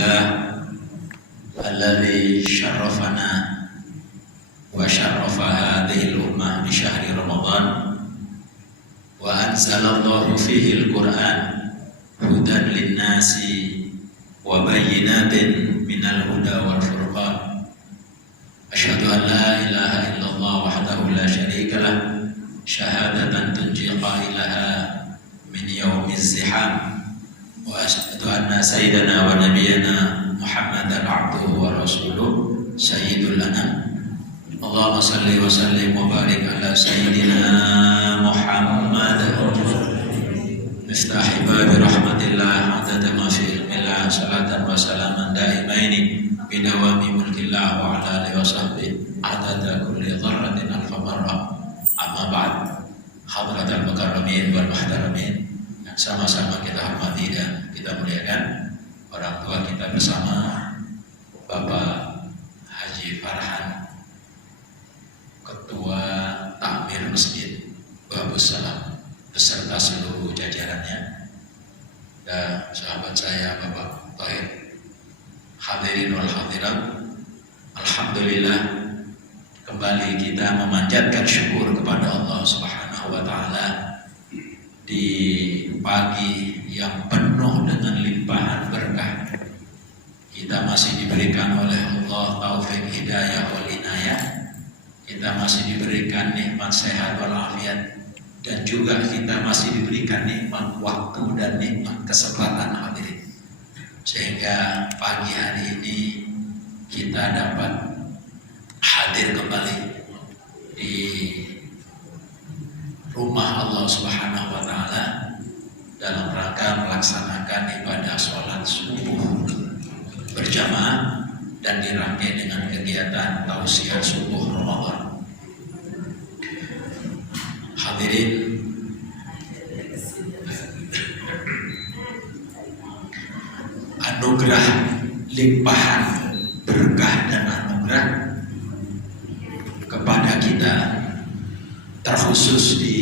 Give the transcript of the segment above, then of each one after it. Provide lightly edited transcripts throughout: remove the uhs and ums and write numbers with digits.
لله الذي شرفنا وشرف هذه الأمة بشهر رمضان وأنزل الله فيه القرآن هدى للناس وبينات من الهدى والفرقان أشهد أن لا إله إلا الله وحده لا شريك له شهادة تنجي قائلها من يوم الزحام وأشهد أن سيدنا ونبينا محمدا عبده ورسوله سيد الأنام اللهم صل وسلم وبارك على سيدنا محمد مفتاح باب رحمة الله عدد ما في علم الله صلاة وسلاما دائمين بدوام ملك الله وعلى آله وصحبه عدد كل ذرة ألف مرة أما بعد حضرة المكرمين والمحترمين yang sama-sama kita hormati dan kita muliakan, orang tua kita bersama Bapak Haji Farhan, Ketua Takmir Masjid Babus Salam beserta seluruh jajarannya, dan sahabat saya Bapak Tahir. Hadirin wal hadirat, alhamdulillah kembali kita memanjatkan syukur kepada Allah Subhanahu wa taala di pagi yang penuh dengan limpahan berkah. Kita masih diberikan oleh Allah taufik hidayah wal inayah. Kita masih diberikan nikmat sehat wal afiat, dan juga kita masih diberikan nikmat waktu dan nikmat kesempatan hadirin, sehingga pagi hari ini kita dapat hadir kembali di rumah Allah Subhanahu wa taala dalam rangka melaksanakan ibadah sholat subuh berjamaah dan dirangkai dengan kegiatan tausiah subuh Ramadan. Hadirin, anugerah limpahan berkah dan anugerah kepada kita terkhusus di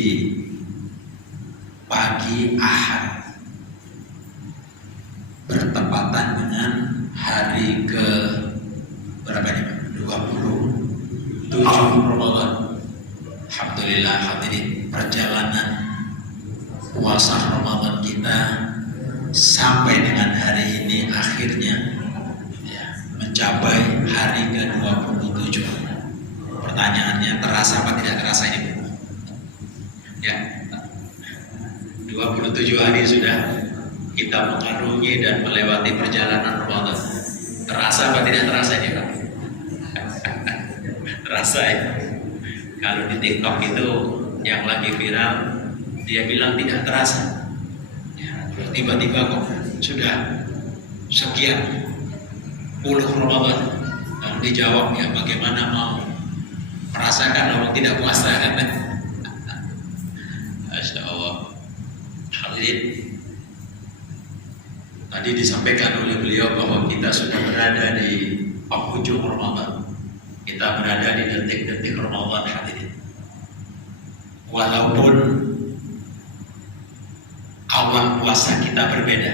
pagi Ahad bertepatan dengan hari ke berapa ini? 27 Ramadan. Alhamdulillah hadirin, perjalanan puasa Ramadan kita sampai dengan hari ini akhirnya ya, mencapai hari ke-27. Pertanyaannya, terasa apa tidak terasa ini? Ya, 27 hari sudah kita mengarungi dan melewati perjalanan Ramadan. Terasa apa tidak terasa ini, Pak? Terasa ya. Kalau di TikTok itu yang lagi viral, dia bilang tidak terasa. Ya, tiba-tiba kok sudah sekian puluh Ramadan. Lalu dijawab, ya bagaimana mau merasakan orang tidak puasa kan? Masya Allah. Hadirin, tadi disampaikan oleh beliau bahwa kita sudah berada di penghujung Ramadan. Kita berada di detik-detik Ramadan hadirin. Walaupun awal puasa kita berbeda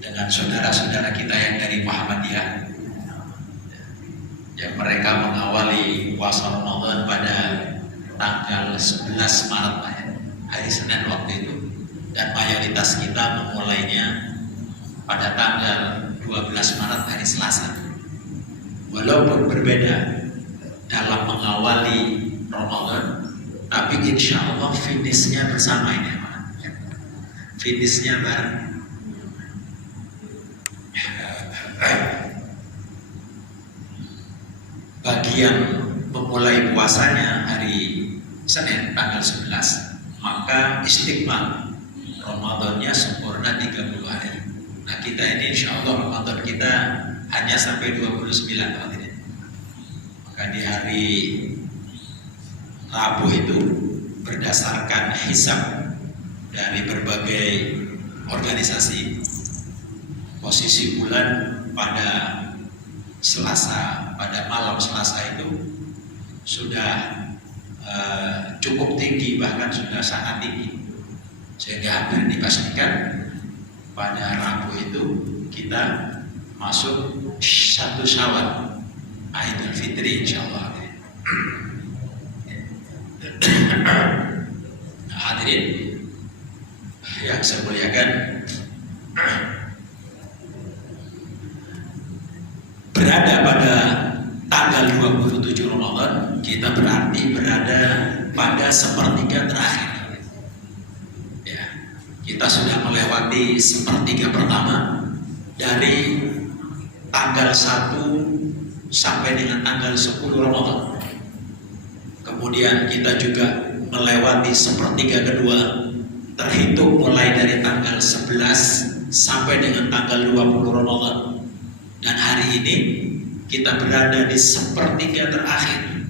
dengan saudara-saudara kita yang dari Muhammadiyah, yang mereka mengawali puasa Ramadan pada tanggal 11 Maret hari Senin waktu itu, dan mayoritas kita memulainya pada tanggal 12 Maret hari Selasa. Walaupun berbeda dalam mengawali Ramadan, tapi insya Allah finishnya bersama ini, finishnya bareng. Bagi yang memulai puasanya hari Senin tanggal 11, maka istiqmal Ramadannya sempurna 30 hari. Nah kita ini insya Allah Ramadan kita hanya sampai 29 hari. Maka di hari Rabu itu berdasarkan hisab dari berbagai organisasi, posisi bulan pada Selasa, pada malam Selasa itu sudah cukup tinggi, bahkan sudah sangat tinggi, sehingga hampir dipastikan pada Rabu itu kita masuk 1 Syawal, Idul Fitri insyaallah. Hadirin yang saya muliakan, berada pada tanggal 27 Ramadan, kita berarti berada pada sepertiga terakhir. Ya, kita sudah melewati sepertiga pertama dari tanggal 1 sampai dengan tanggal 10 Ramadan. Kemudian kita juga melewati sepertiga kedua, terhitung mulai dari tanggal 11 sampai dengan tanggal 20 Ramadan. Dan hari ini kita berada di sepertiga terakhir.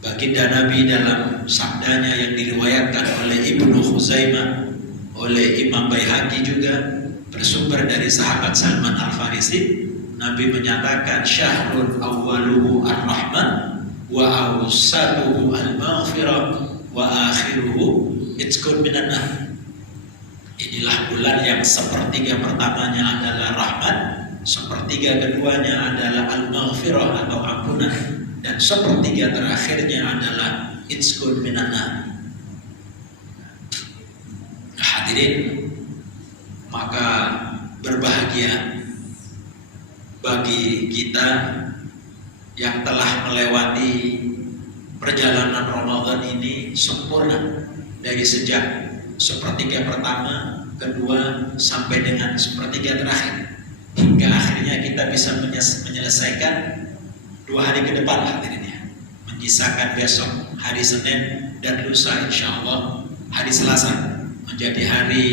Baginda Nabi dalam sabdanya yang diriwayatkan oleh Ibnu Khuzaimah, oleh Imam Baihaqi juga, bersumber dari sahabat Salman Al-Farisi, Nabi menyatakan syahrul awwaluhu ar-rahman wa awsaluhu al-maghfirah wa akhiruhu itqun minan nar. Inilah bulan yang sepertiga pertamanya adalah rahmat, sepertiga keduanya adalah al-maghfirah atau ampunan, dan sepertiga terakhirnya adalah itqun minan nar. Hadirin, maka berbahagia bagi kita yang telah melewati perjalanan Ramadan ini sempurna, dari sejak sepertiga pertama, kedua, sampai dengan sepertiga terakhir, hingga akhirnya kita bisa menyelesaikan 2 hari ke depan, hadirin ya, menyisakan besok hari Senin dan lusa insyaallah hari Selasa menjadi hari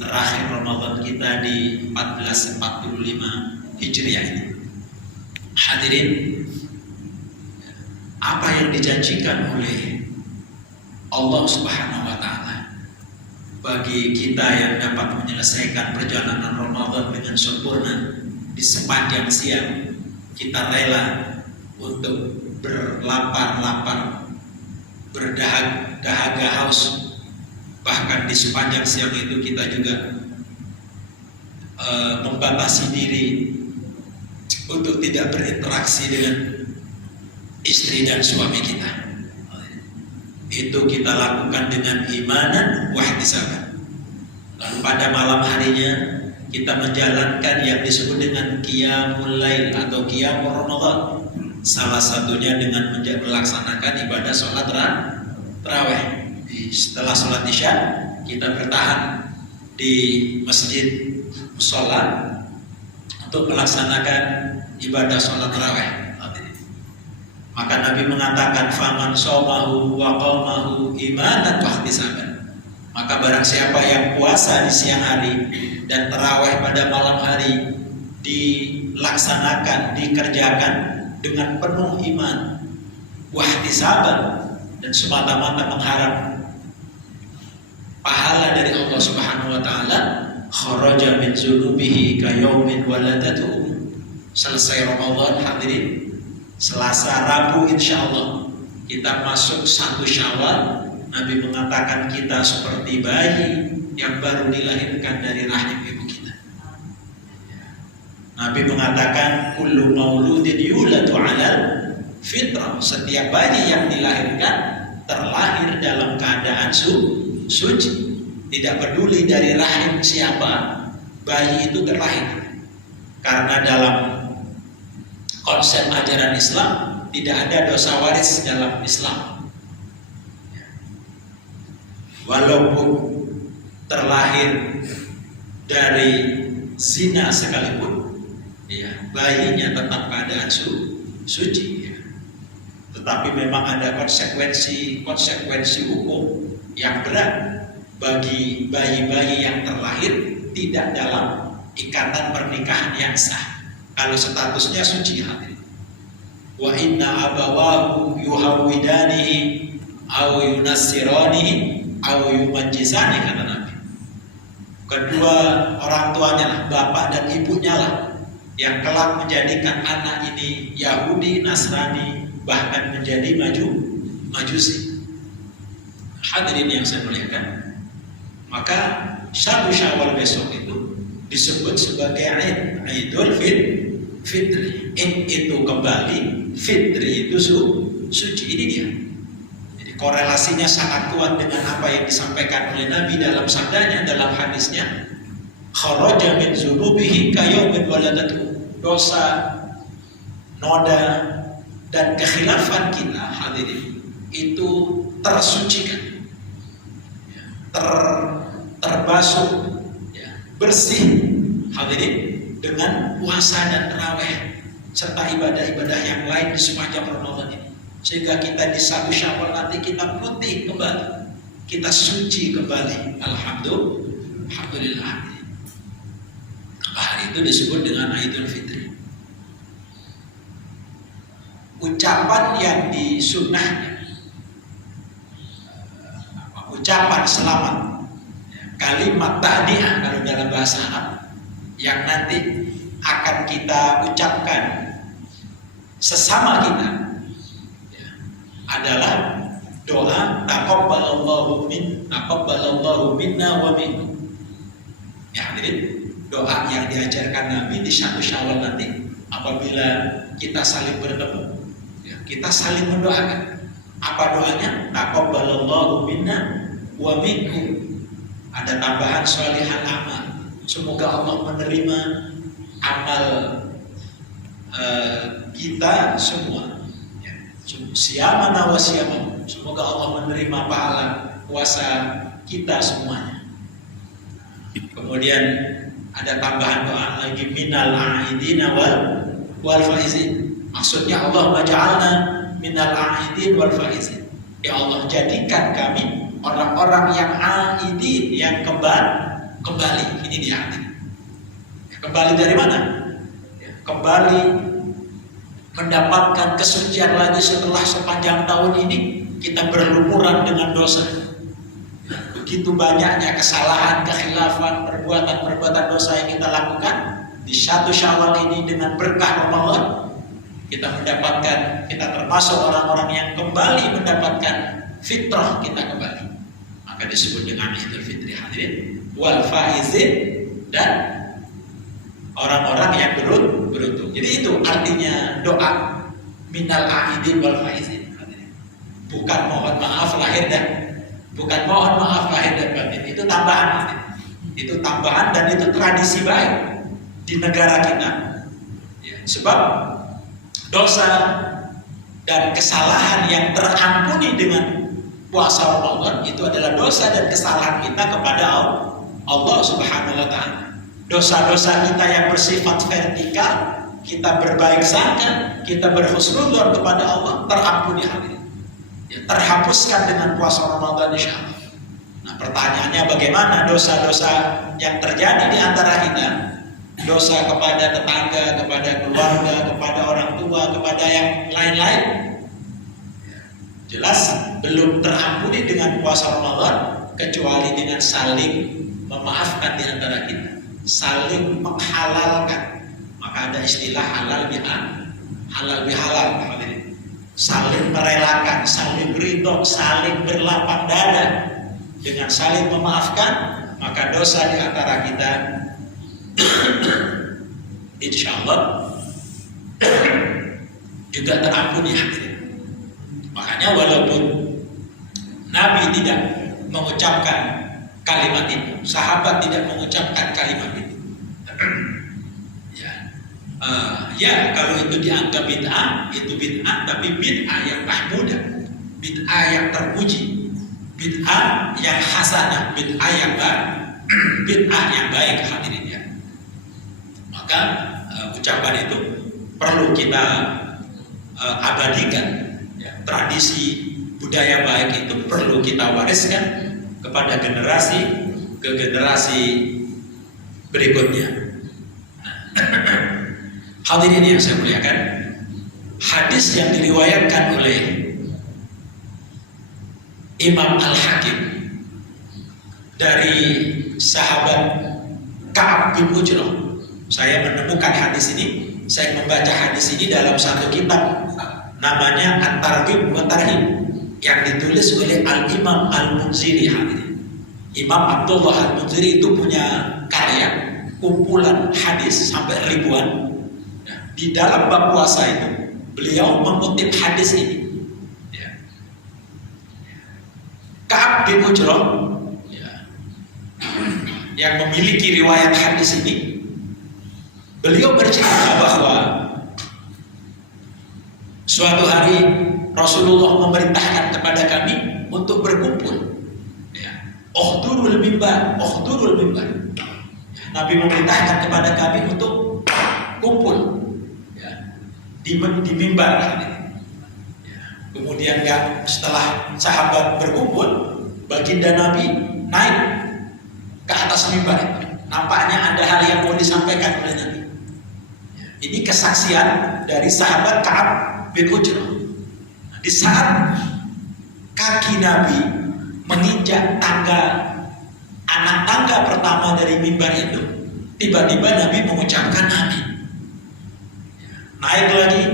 terakhir Ramadan kita di 1445 Hijriah ini. Hadirin, apa yang dijanjikan oleh Allah Subhanahu wa Ta'ala bagi kita yang dapat menyelesaikan perjalanan Ramadan dengan sempurna, di sepanjang siang kita rela untuk berlapar-lapar, berdahaga haus, bahkan di sepanjang siang itu kita juga membatasi diri untuk tidak berinteraksi dengan istri dan suami kita. Itu kita lakukan dengan imanan wa ihtisaban. Lalu pada malam harinya kita menjalankan yang disebut dengan qiyamul lail atau qiyamul Ramadan. Salah satunya dengan melaksanakan ibadah sholat tarawih. Setelah sholat isya kita bertahan di masjid musola untuk melaksanakan ibadah sholat tarawih. Maka Nabi mengatakan faman shomahu wa qamahu imanan wa ihtisaban. Maka barang siapa yang puasa di siang hari dan tarawih pada malam hari dilaksanakan, dikerjakan dengan penuh iman wa ihtisaban, dan semata-mata mengharap pahala dari Allah Subhanahu wa Ta'ala, kharaja min dzunubihi ka yaumin waladatu. Selesai Ramadan, hadirin, Selasa, Rabu insyaallah kita masuk 1 Syawal. Nabi mengatakan kita seperti bayi yang baru dilahirkan dari rahim ibu kita. Nabi mengatakan kullu mauludin yuladu 'alal fitrah. Setiap bayi yang dilahirkan terlahir dalam keadaan suci. Tidak peduli dari rahim siapa, bayi itu terlahir. Karena dalam konsep ajaran Islam tidak ada dosa waris dalam Islam. Walaupun terlahir dari zina sekalipun, ya, bayinya tetap keadaan suci. Ya. Tetapi memang ada konsekuensi hukum yang berat bagi bayi-bayi yang terlahir tidak dalam ikatan pernikahan yang sah. Kalau statusnya suci, hati. Wa inna abawahu yuhawwidanihi aw yunassiranihi aw yumajjisani, kata Nabi. Kedua orang tuanya lah, bapak dan ibunya lah, yang kelak menjadikan anak ini Yahudi, Nasrani, bahkan menjadi Majusi. Hadirin yang saya muliakan, maka 1 Syawal besok itu disebut sebagai Idul Fitri. Itu kembali, fitri itu suci. Ini dia. Jadi korelasinya sangat kuat dengan apa yang disampaikan oleh Nabi dalam sabdanya, dalam hadisnya, kharaja min dzunubihi kayaumin waladatu. Dosa, noda, dan kekhilafan kita hadirin itu tersucikan, terbasuh, bersih hadirin dengan puasa dan tarawih serta ibadah-ibadah yang lain di sepanjang Ramadan ini, sehingga kita di 1 Syawal nanti kita putih kembali, kita suci kembali. Alhamdulillah. Hari itu disebut dengan Idul Fitri. Ucapan yang disunnahkan, ucapan selamat, kalimat tahniah kalau dalam bahasa Arab, yang nanti akan kita ucapkan sesama kita adalah doa taqabbalallahu minna wa minkum. Ya hadirin, doa yang diajarkan Nabi di 1 Syawal nanti apabila kita saling bertemu, kita saling mendoakan. Apa doanya? Taqabbalallahu minna wa minkum. Ada tambahan sholihan amal. Semoga Allah menerima amal kita semua. Siyamana wa siyamam. Semoga Allah menerima pahala puasa kita semuanya. Kemudian ada tambahan doa lagi, minal a'idina wal faizin. Maksudnya Allah maj'alna minal a'idin wal faizin. Ya Allah, jadikan kami orang-orang yang a'idin, yang kembali. Ini dia. Kembali dari mana? Kembali mendapatkan kesucian lagi setelah sepanjang tahun ini kita berlumuran dengan dosa. Begitu banyaknya kesalahan, kekhilafan, perbuatan dosa yang kita lakukan di 1 Syawal ini. Dengan berkah Ramadan kita mendapatkan, kita termasuk orang-orang yang kembali mendapatkan fitrah kita kembali. Maka disebut dengan Idul Fitri hadirin. Wal faizin, dan orang-orang yang beruntung. Jadi itu artinya doa minal a'idin wal faizin. Bukan mohon maaf lahir dan batin. Itu tambahan. Itu tambahan dan itu tradisi baik di negara kita. Ya, sebab dosa dan kesalahan yang terampuni dengan puasa Ramadan itu adalah dosa dan kesalahan kita kepada Allah Subhanahu wa ta'ala. Dosa-dosa kita yang bersifat vertikal, kita berbaik sangka, kita berhusnudzon kepada Allah, terampuni hadirin. Ya, terhapuskan dengan puasa Ramadan insyaallah. Nah, pertanyaannya bagaimana dosa-dosa yang terjadi di antara kita? Dosa kepada tetangga, kepada keluarga, kepada orang tua, kepada yang lain-lain. Jelas belum terampuni dengan puasa Ramadan kecuali dengan saling memaafkan di antara kita, saling menghalalkan. Maka ada istilah halal bihalal, saling merelakan, saling ridho, saling berlapang dada. Dengan saling memaafkan, maka dosa di antara kita insya Allah juga terampuni hadirin. Makanya walaupun Nabi tidak mengucapkan kalimat itu, sahabat tidak mengucapkan kalimat itu, ya kalau itu dianggap bid'ah, itu bid'ah, tapi bid'ah yang mahmudah, bid'ah yang terpuji, bid'ah yang hasanah, bid'ah yang baik hadirin ya. Maka ucapan itu perlu kita abadikan ya. Tradisi budaya baik itu perlu kita wariskan kepada generasi ke generasi berikutnya. Hadirin yang saya muliakan, hadis yang diriwayatkan oleh Imam Al-Hakim dari sahabat Ka'ab bin Ujrah. Saya menemukan hadis ini, saya membaca hadis ini dalam satu kitab namanya At-Targhib wa Tarhib yang ditulis oleh Al-Imam Al-Munziri. Imam Abdullah Al-Munziri itu punya karya kumpulan hadis sampai ribuan. Di dalam bab puasa itu beliau mengutip hadis ini. Ka'ab bin Ujrah yang memiliki riwayat hadis ini, beliau bercerita bahwa suatu hari Rasulullah memerintahkan kepada kami untuk berkumpul. Uhdurul mimbar, uhdurul mimbar. Nabi memerintahkan kepada kami untuk kumpul di mimbar. Kemudian setelah sahabat berkumpul, baginda Nabi naik ke atas mimbar. Nampaknya ada hal yang mau disampaikan oleh Nabi. Ini kesaksian dari sahabat Ka'ab bin Ujrah. Di saat kaki Nabi menginjak anak tangga pertama dari mimbar itu, tiba-tiba Nabi mengucapkan amin. Naik lagi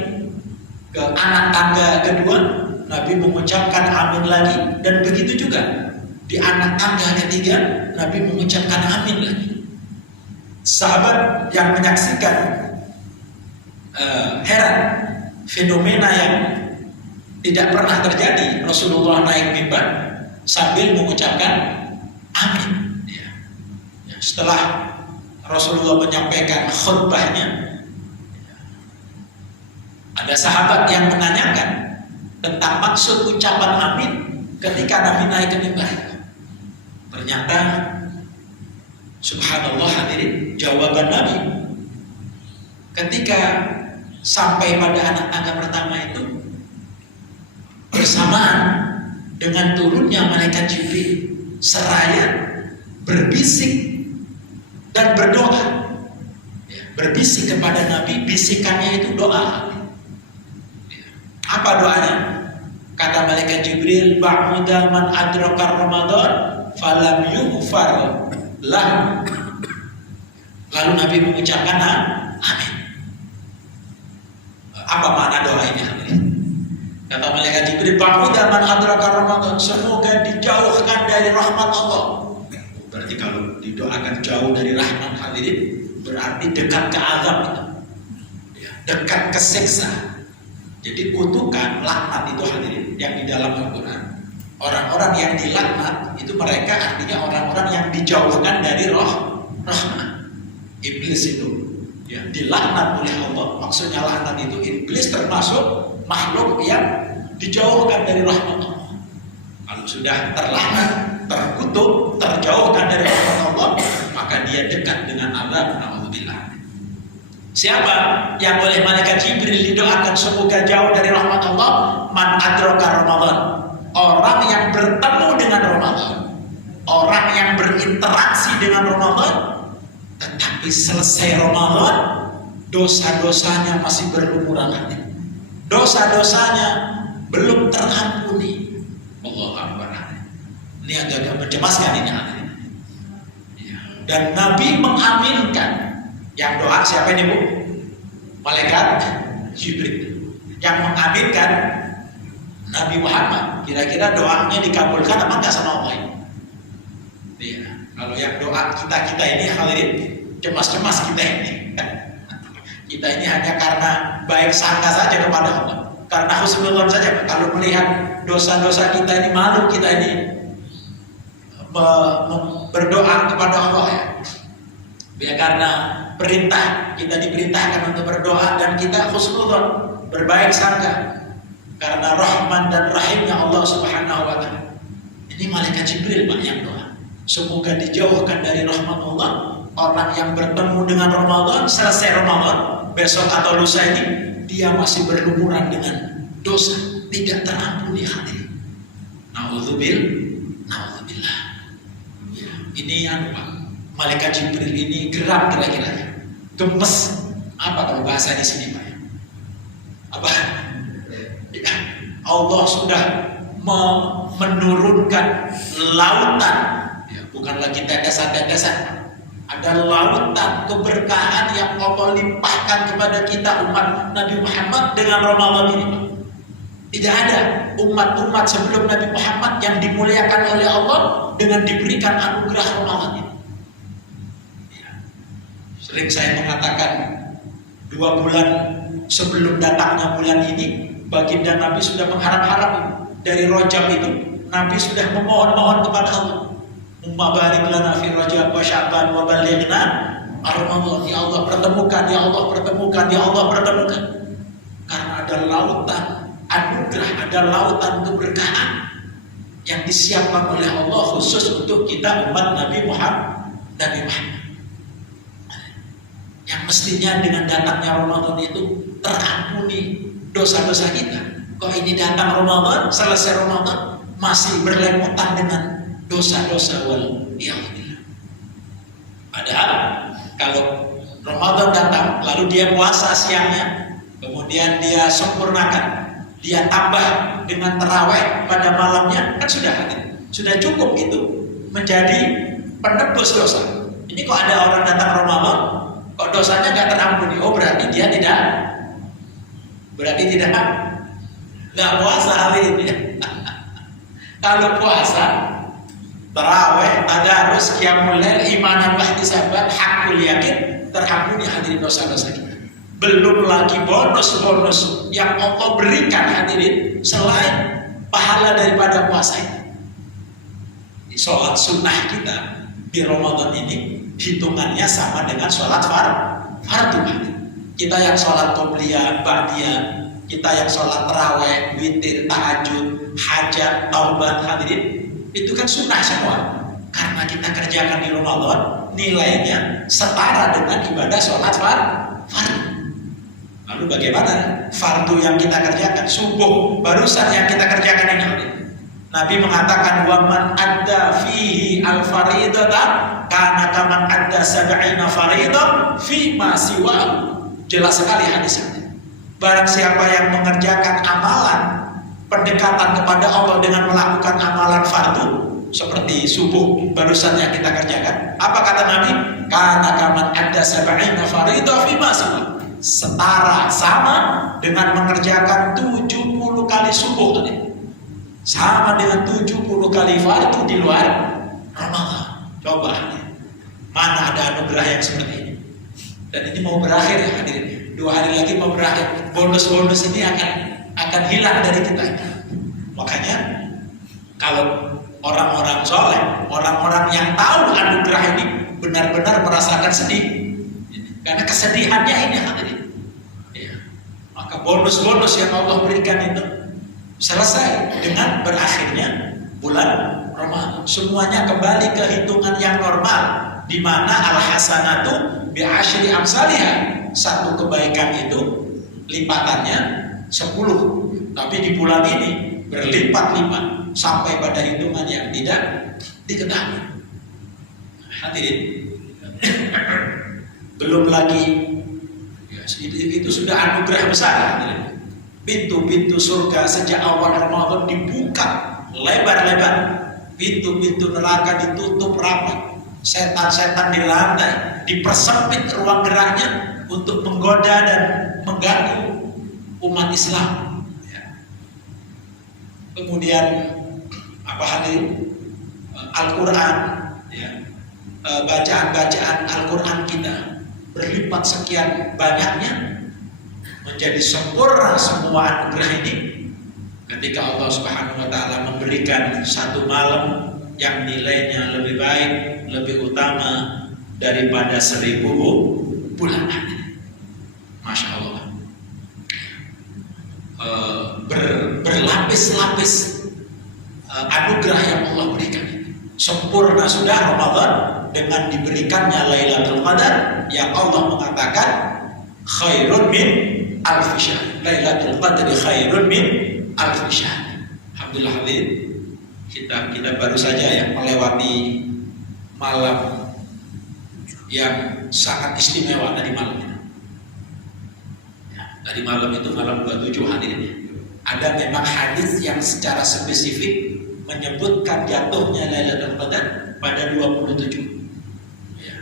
ke anak tangga kedua, Nabi mengucapkan amin lagi, dan begitu juga di anak tangga ketiga, Nabi mengucapkan amin lagi. Sahabat yang menyaksikan heran, fenomena yang tidak pernah terjadi. Rasulullah naik mimbar sambil mengucapkan amin. Setelah Rasulullah menyampaikan khutbahnya, ada sahabat yang menanyakan tentang maksud ucapan amin ketika Nabi naik ke mimbar. Ternyata subhanallah hadirin, jawaban Nabi ketika sampai pada anak tangga pertama itu bersamaan dengan turunnya malaikat Jibril seraya berbisik dan berdoa. Berbisik kepada Nabi, bisikannya itu doa. Apa doanya? Kata malaikat Jibril, ba'uda man adraka Ramadan falam yughfar lahu. Lalu Nabi mengucapkan amin. Apa makna doa ini? Kata malaikat Jibril, ba'uda man adraka Ramadan, semoga dijauhkan dari rahmat Allah. Berarti kalau didoakan jauh dari rahmat hadirin, berarti dekat ke azab, dekat ke siksa. Jadi kutukan, laknat itu hadirin yang di dalam Al-Quran. Orang-orang yang dilaknat itu mereka artinya orang-orang yang dijauhkan dari rahmat. Iblis itu dilaknat oleh Allah. Maksudnya laknat itu iblis termasuk makhluk yang dijauhkan dari rahmat Allah. Kalau sudah terlaknat, terkutuk, terjauhkan dari rahmat Allah, maka dia dekat dengan azab. Na'udzubillah. Siapa yang oleh malaikat Jibril didoakan semoga jauh dari rahmat Allah? Man adraka Ramadan. Orang yang bertemu dengan Ramadan, orang yang berinteraksi dengan Ramadan, tetapi selesai Ramadan dosa-dosanya masih berlumuran hati. Dosa-dosanya belum terampuni. Allahu Akbar. Ini agak mencemaskan ini. Dan Nabi mengaminkan. Yang doa siapa ini Bu? Malaikat Jibril. Yang mengaminkan Nabi Muhammad. Kira-kira doanya dikabulkan apa enggak sama Allah ini? Iya. Kalau yang doa kita ini hadirin cemas-cemas kita ini. Kita ini hanya karena baik sangka saja kepada Allah. Karena husnudzon saja. Kalau melihat dosa-dosa kita ini, malu kita ini berdoa kepada Allah ya. Karena perintah, kita diperintahkan untuk berdoa dan kita husnudzon, berbaik sangka karena rahman dan rahimnya Allah Subhanahu wa ta'ala. Ini malaikat Jibril Pak yang doa, semoga dijauhkan dari rahmat Allah. Orang yang bertemu dengan Ramadan, selesai Ramadan, besok atau lusa ini dia masih berlumuran dengan dosa, tidak terampuni hati. Na'udzubillah. Ini yang Pak, malaikat Jibril ini gerak kira-kira, gemes. Apa kalau bahasa di sini Pak? Apa? Allah sudah menurunkan lautan, bukan lagi tetesan-tetesan. Ada lautan keberkahan yang Allah limpahkan kepada kita umat Nabi Muhammad dengan Ramadan ini. Tidak ada umat-umat sebelum Nabi Muhammad yang dimuliakan oleh Allah dengan diberikan anugerah Ramadan ini. Sering saya mengatakan 2 bulan sebelum datangnya bulan ini, baginda Nabi sudah mengharap-harap dari Rajab itu. Nabi sudah memohon-mohon kepada Allah, Umma barik lana fi Rajab wa Sya'ban wa ballighna Ramadan. Ya Allah pertemukan, ya Allah pertemukan, ya Allah pertemukan. Karena ada lautan anugerah, ada lautan keberkahan yang disiapkan oleh Allah khusus untuk kita umat Nabi Muhammad. Yang mestinya dengan datangnya Ramadan itu terampuni dosa-dosa kita. Kok ini datang Ramadan, selesai Ramadan masih berlepotan dengan dosa-dosa wal iyadillah. Padahal kalau Ramadan datang lalu dia puasa siangnya, kemudian dia sempurnakan, dia tambah dengan tarawih pada malamnya, kan sudah cukup itu menjadi penebus dosa. Ini kok ada orang datang Ramadan kok dosanya nggak terampuni? Oh berarti dia tidak puasa hari ini. Kalau puasa, tarawih, tadarus, qiyamul lail, imanan wahtisaban, hakul yakin, terampuni hadirin dosa-dosa kita. Belum lagi bonus-bonus yang Allah berikan hadirin selain pahala daripada puasa ini. Sholat sunnah kita di Ramadan ini hitungannya sama dengan sholat fardu. Kita yang sholat qobliyah, ba'diyah, kita yang sholat tarawih, witir, tahajud, hajat, taubat, hadirin, itu kan sunnah semua. Karena kita kerjakan di Ramadan, nilainya setara dengan ibadah sholat fardu. Lalu bagaimana fardu yang kita kerjakan? Subuh barusan yang kita kerjakan ini, hadirin. Nabi mengatakan waman adda fihi al-faridata kana kaman adda sab'ina faridah fi ma siwa. Jelas sekali hadisnya. Barang siapa yang mengerjakan amalan pendekatan kepada Allah dengan melakukan amalan fardu seperti subuh barusan yang kita kerjakan, apa kata Nabi? Kana kaman adda sab'ina faridah fi ma siwa. Setara sama dengan mengerjakan 70 kali subuh tadi. Sama dengan 70 kali fardu di luar Ramadan. Coba, mana ada anugerah yang seperti ini? Dan ini mau berakhir ya hadirin. 2 hari lagi mau berakhir. Bonus-bonus ini akan hilang dari kita. Makanya kalau orang-orang soleh, orang-orang yang tahu anugerah ini benar-benar merasakan sedih. Karena kesedihannya ini hadirin. Ya. Maka bonus-bonus yang Allah berikan itu selesai dengan berakhirnya bulan Ramadan. Semuanya kembali ke hitungan yang normal, di mana al-hasanatu bi asyri amsalihha. Satu kebaikan itu lipatannya 10. Tapi di bulan ini berlipat-lipat sampai pada hitungan yang tidak diketahui. Hadirin, belum lagi ya, itu sudah anugerah besar. Hadirin. Pintu-pintu surga sejak awal Ramadan dibuka lebar-lebar. Pintu-pintu neraka ditutup rapat. Setan-setan dilantai, dipersempit ruang geraknya untuk menggoda dan mengganggu umat Islam. Kemudian apa hadirin? Al-Quran, ya, bacaan-bacaan Al-Quran kita berlipat sekian banyaknya, menjadi sempurna semua anugerah ini ketika Allah Subhanahu wa taala memberikan satu malam yang nilainya lebih baik, lebih utama daripada 1000 bulan. Masya Allah. Berlapis-lapis anugerah yang Allah berikan. Sempurna sudah Ramadan dengan diberikannya Lailatul Qadar yang Allah mengatakan khairun min alfi syahr. Lailatul Qadri khairun min alfi syahr. Alhamdulillah hadirin, kita baru saja ya melewati malam yang sangat istimewa tadi malam. Tadi malam itu malam 27 hadirin. Ada memang hadis yang secara spesifik menyebutkan jatuhnya Lailatul Qadar pada 27. Ya.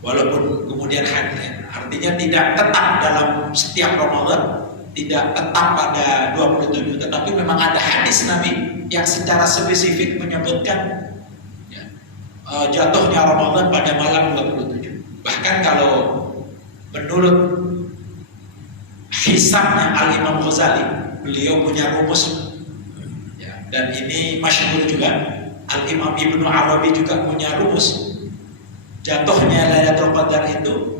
Walaupun kemudian artinya tidak tetap dalam setiap Ramadan, tidak tetap pada 27, tetapi memang ada hadis Nabi yang secara spesifik menyebutkan ya, jatuhnya Ramadan pada malam 27. Bahkan kalau menurut hisabnya Al-Imam Ghazali, beliau punya rumus ya, dan ini masyhur juga. Al-Imam Ibnu Arabi juga punya rumus. Jatuhnya Lailatul Qadar itu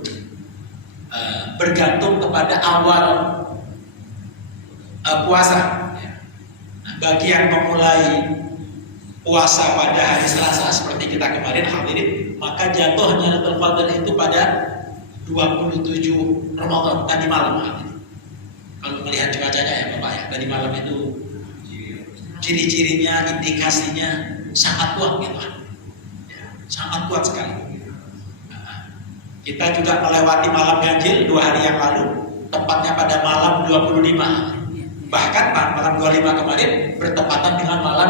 bergantung kepada awal puasa. Nah, bagi yang memulai puasa pada hari Selasa seperti kita kemarin hadirin, maka jatuhnya Lailatul Qadar itu pada 27 Ramadan tadi malam hadirin. Kalau melihat cuacanya ya Bapak ya, tadi malam itu ciri-cirinya, indikasinya sangat kuat gitu, ya, sangat kuat sekali. Kita juga melewati malam ganjil 2 hari yang lalu, tepatnya pada malam 25. Bahkan malam 25 kemarin bertepatan dengan malam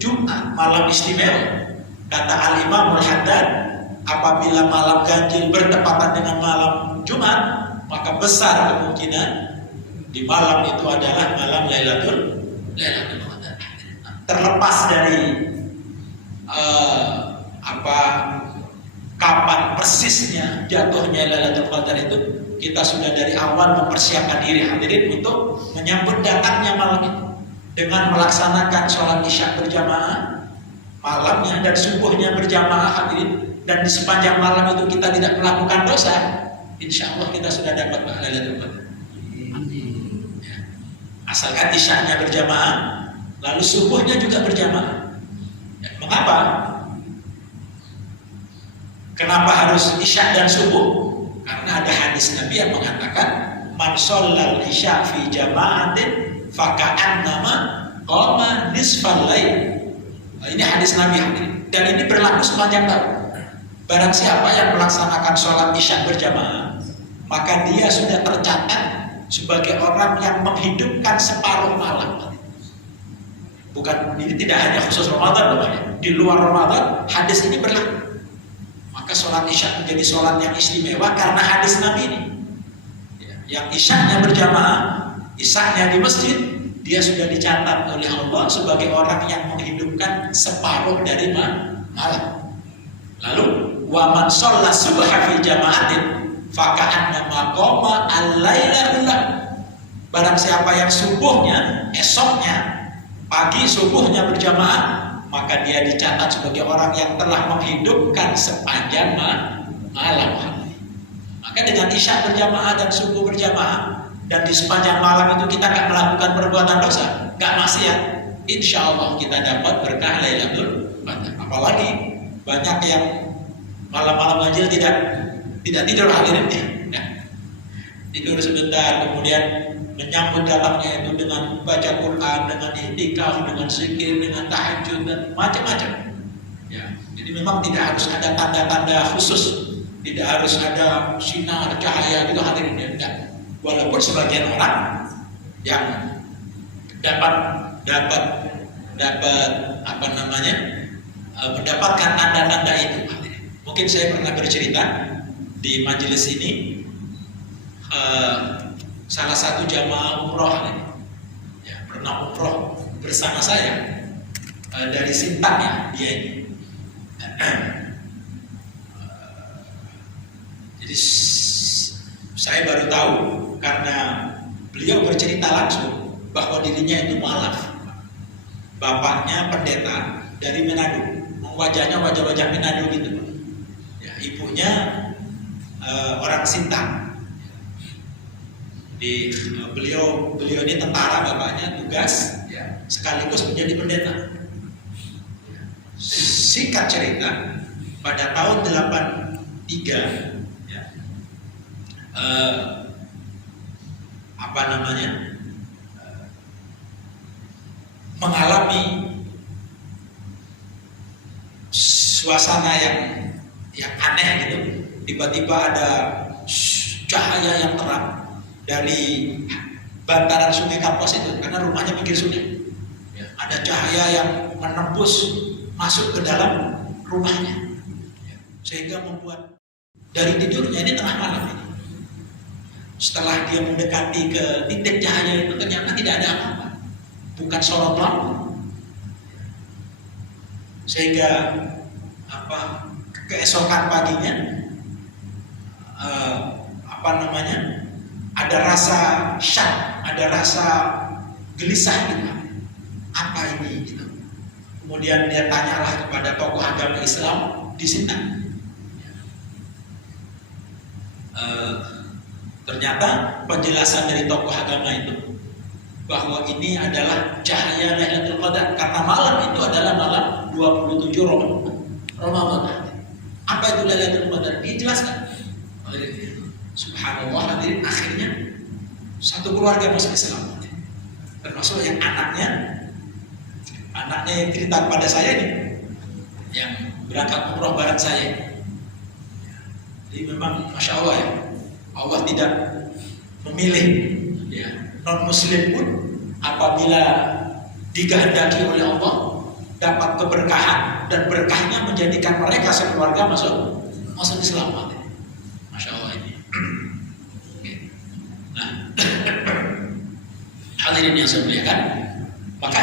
Jumat, malam istimewa. Kata Al-Imam Al-Haddad, apabila malam ganjil bertepatan dengan malam Jumat, maka besar kemungkinan di malam itu adalah malam Lailatul Qadar. Terlepas dari kapan persisnya jatuhnya Lailatul Qadar itu, kita sudah dari awal mempersiapkan diri hadirin untuk menyambut datangnya malam itu dengan melaksanakan sholat isya berjamaah malamnya dan subuhnya berjamaah hadirin. Dan di sepanjang malam itu kita tidak melakukan dosa, insya Allah kita sudah dapat Lailatul Qadar. Asalkan isyanya berjamaah, lalu subuhnya juga berjamaah. Ya, mengapa? Kenapa harus isya dan subuh? Karena ada hadis Nabi yang mengatakan, man shallal isya fi jama'atin faka'annama qama nisfal lail. Ini hadis Nabi dan ini berlaku sepanjang tahun. Barang siapa yang melaksanakan sholat isya berjamaah, maka dia sudah tercatat sebagai orang yang menghidupkan separuh malam. Bukan, ini tidak hanya khusus Ramadan, di luar Ramadan hadis ini berlaku. Maka sholat isya menjadi sholat yang istimewa karena hadis Nabi ini. Yang isyanya berjamaah, isyanya di masjid, dia sudah dicatat oleh Allah sebagai orang yang menghidupkan separuh dari malam. Lalu wa man shalla subha fi jama'atin faka'annama qama al-laila kullah. Barang siapa yang subuhnya, esoknya, pagi subuhnya berjamaah, maka dia dicatat sebagai orang yang telah menghidupkan sepanjang malam. Maka dengan isya berjamaah dan subuh berjamaah, dan di sepanjang malam itu kita akan melakukan perbuatan dosa, gak maksiat, insya Allah kita dapat berkah Lailatul Qadar. Apalagi banyak yang malam-malam ganjil tidak tidur hadirin ya. Tidur sebentar, kemudian menyambut datangnya itu dengan baca Quran, dengan i'tikaf, dengan zikir, dengan tahajud dan macam-macam. Ya, jadi memang tidak harus ada tanda-tanda khusus, tidak harus ada sinar cahaya gitu hadirin ya. Tidak. Walaupun sebagian orang yang mendapatkan tanda-tanda itu. Mungkin saya pernah bercerita di majelis ini, salah satu jamaah umroh ya, pernah umroh bersama saya dari Sintang ya, dia ini. Jadi saya baru tahu karena beliau bercerita langsung bahwa dirinya itu mualaf. Bapaknya pendeta dari Manado, wajahnya wajah-wajah Manado gitu. Ya, ibunya orang Sintang. Beliau ini tentara, bapaknya tugas ya, sekaligus menjadi pendeta. Singkat cerita, pada tahun 83 ya, mengalami suasana yang aneh gitu. Tiba-tiba ada cahaya yang terang dari bantaran sungai Kapuas itu, karena rumahnya pinggir sungai. Ya, ada cahaya yang menembus masuk ke dalam rumahnya, sehingga membuat dari tidurnya ini tengah malam ini. Setelah dia mendekati ke titik cahaya itu, ternyata tidak ada apa-apa, bukan sorot lampu. Sehingga keesokan paginya ada rasa syak, ada rasa gelisah gitu. Apa ini gitu. Kemudian dia tanyalah kepada tokoh agama Islam di Sina. Ternyata penjelasan dari tokoh agama itu bahwa ini adalah cahaya Lailatul Qadar, karena malam itu adalah malam 27 Ramadan. Apa itu Lailatul Qadar? Dijelaskan. Subhanallah, hadirin, akhirnya satu keluarga masuk Islam, termasuk yang anaknya yang cerita pada saya ini, yang berangkat umroh bareng saya. Jadi memang masya Allah ya, Allah tidak memilih ya, non muslim pun apabila dikehendaki oleh Allah dapat keberkahan, dan berkahnya menjadikan mereka sekeluarga masuk Islam. Masya Allah ini. Nah, hadirin yang saya muliakan, maka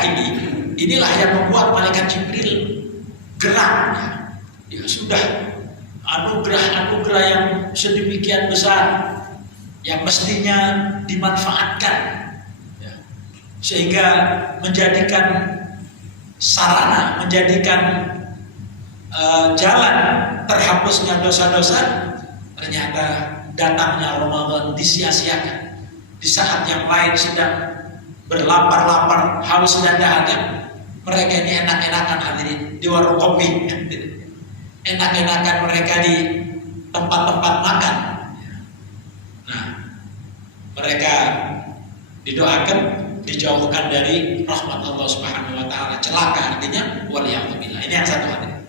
inilah yang membuat malaikat Jibril gerak. Ya sudah, anugerah yang sedemikian besar yang mestinya dimanfaatkan, ya, sehingga menjadikan sarana, menjadikan jalan terhapusnya dosa-dosa, ternyata datangnya Ramadan disia-siakan. Di saat yang lain sedang berlapar-lapar, haus dan dahaga, mereka ini enak-enakan hadirin di warung kopi, enak-enakan mereka di tempat-tempat makan. Nah, mereka didoakan dijauhkan dari rahmat Allah Subhanahu wa taala. Celaka artinya waliyahumillah. Ini yang satu hadirin.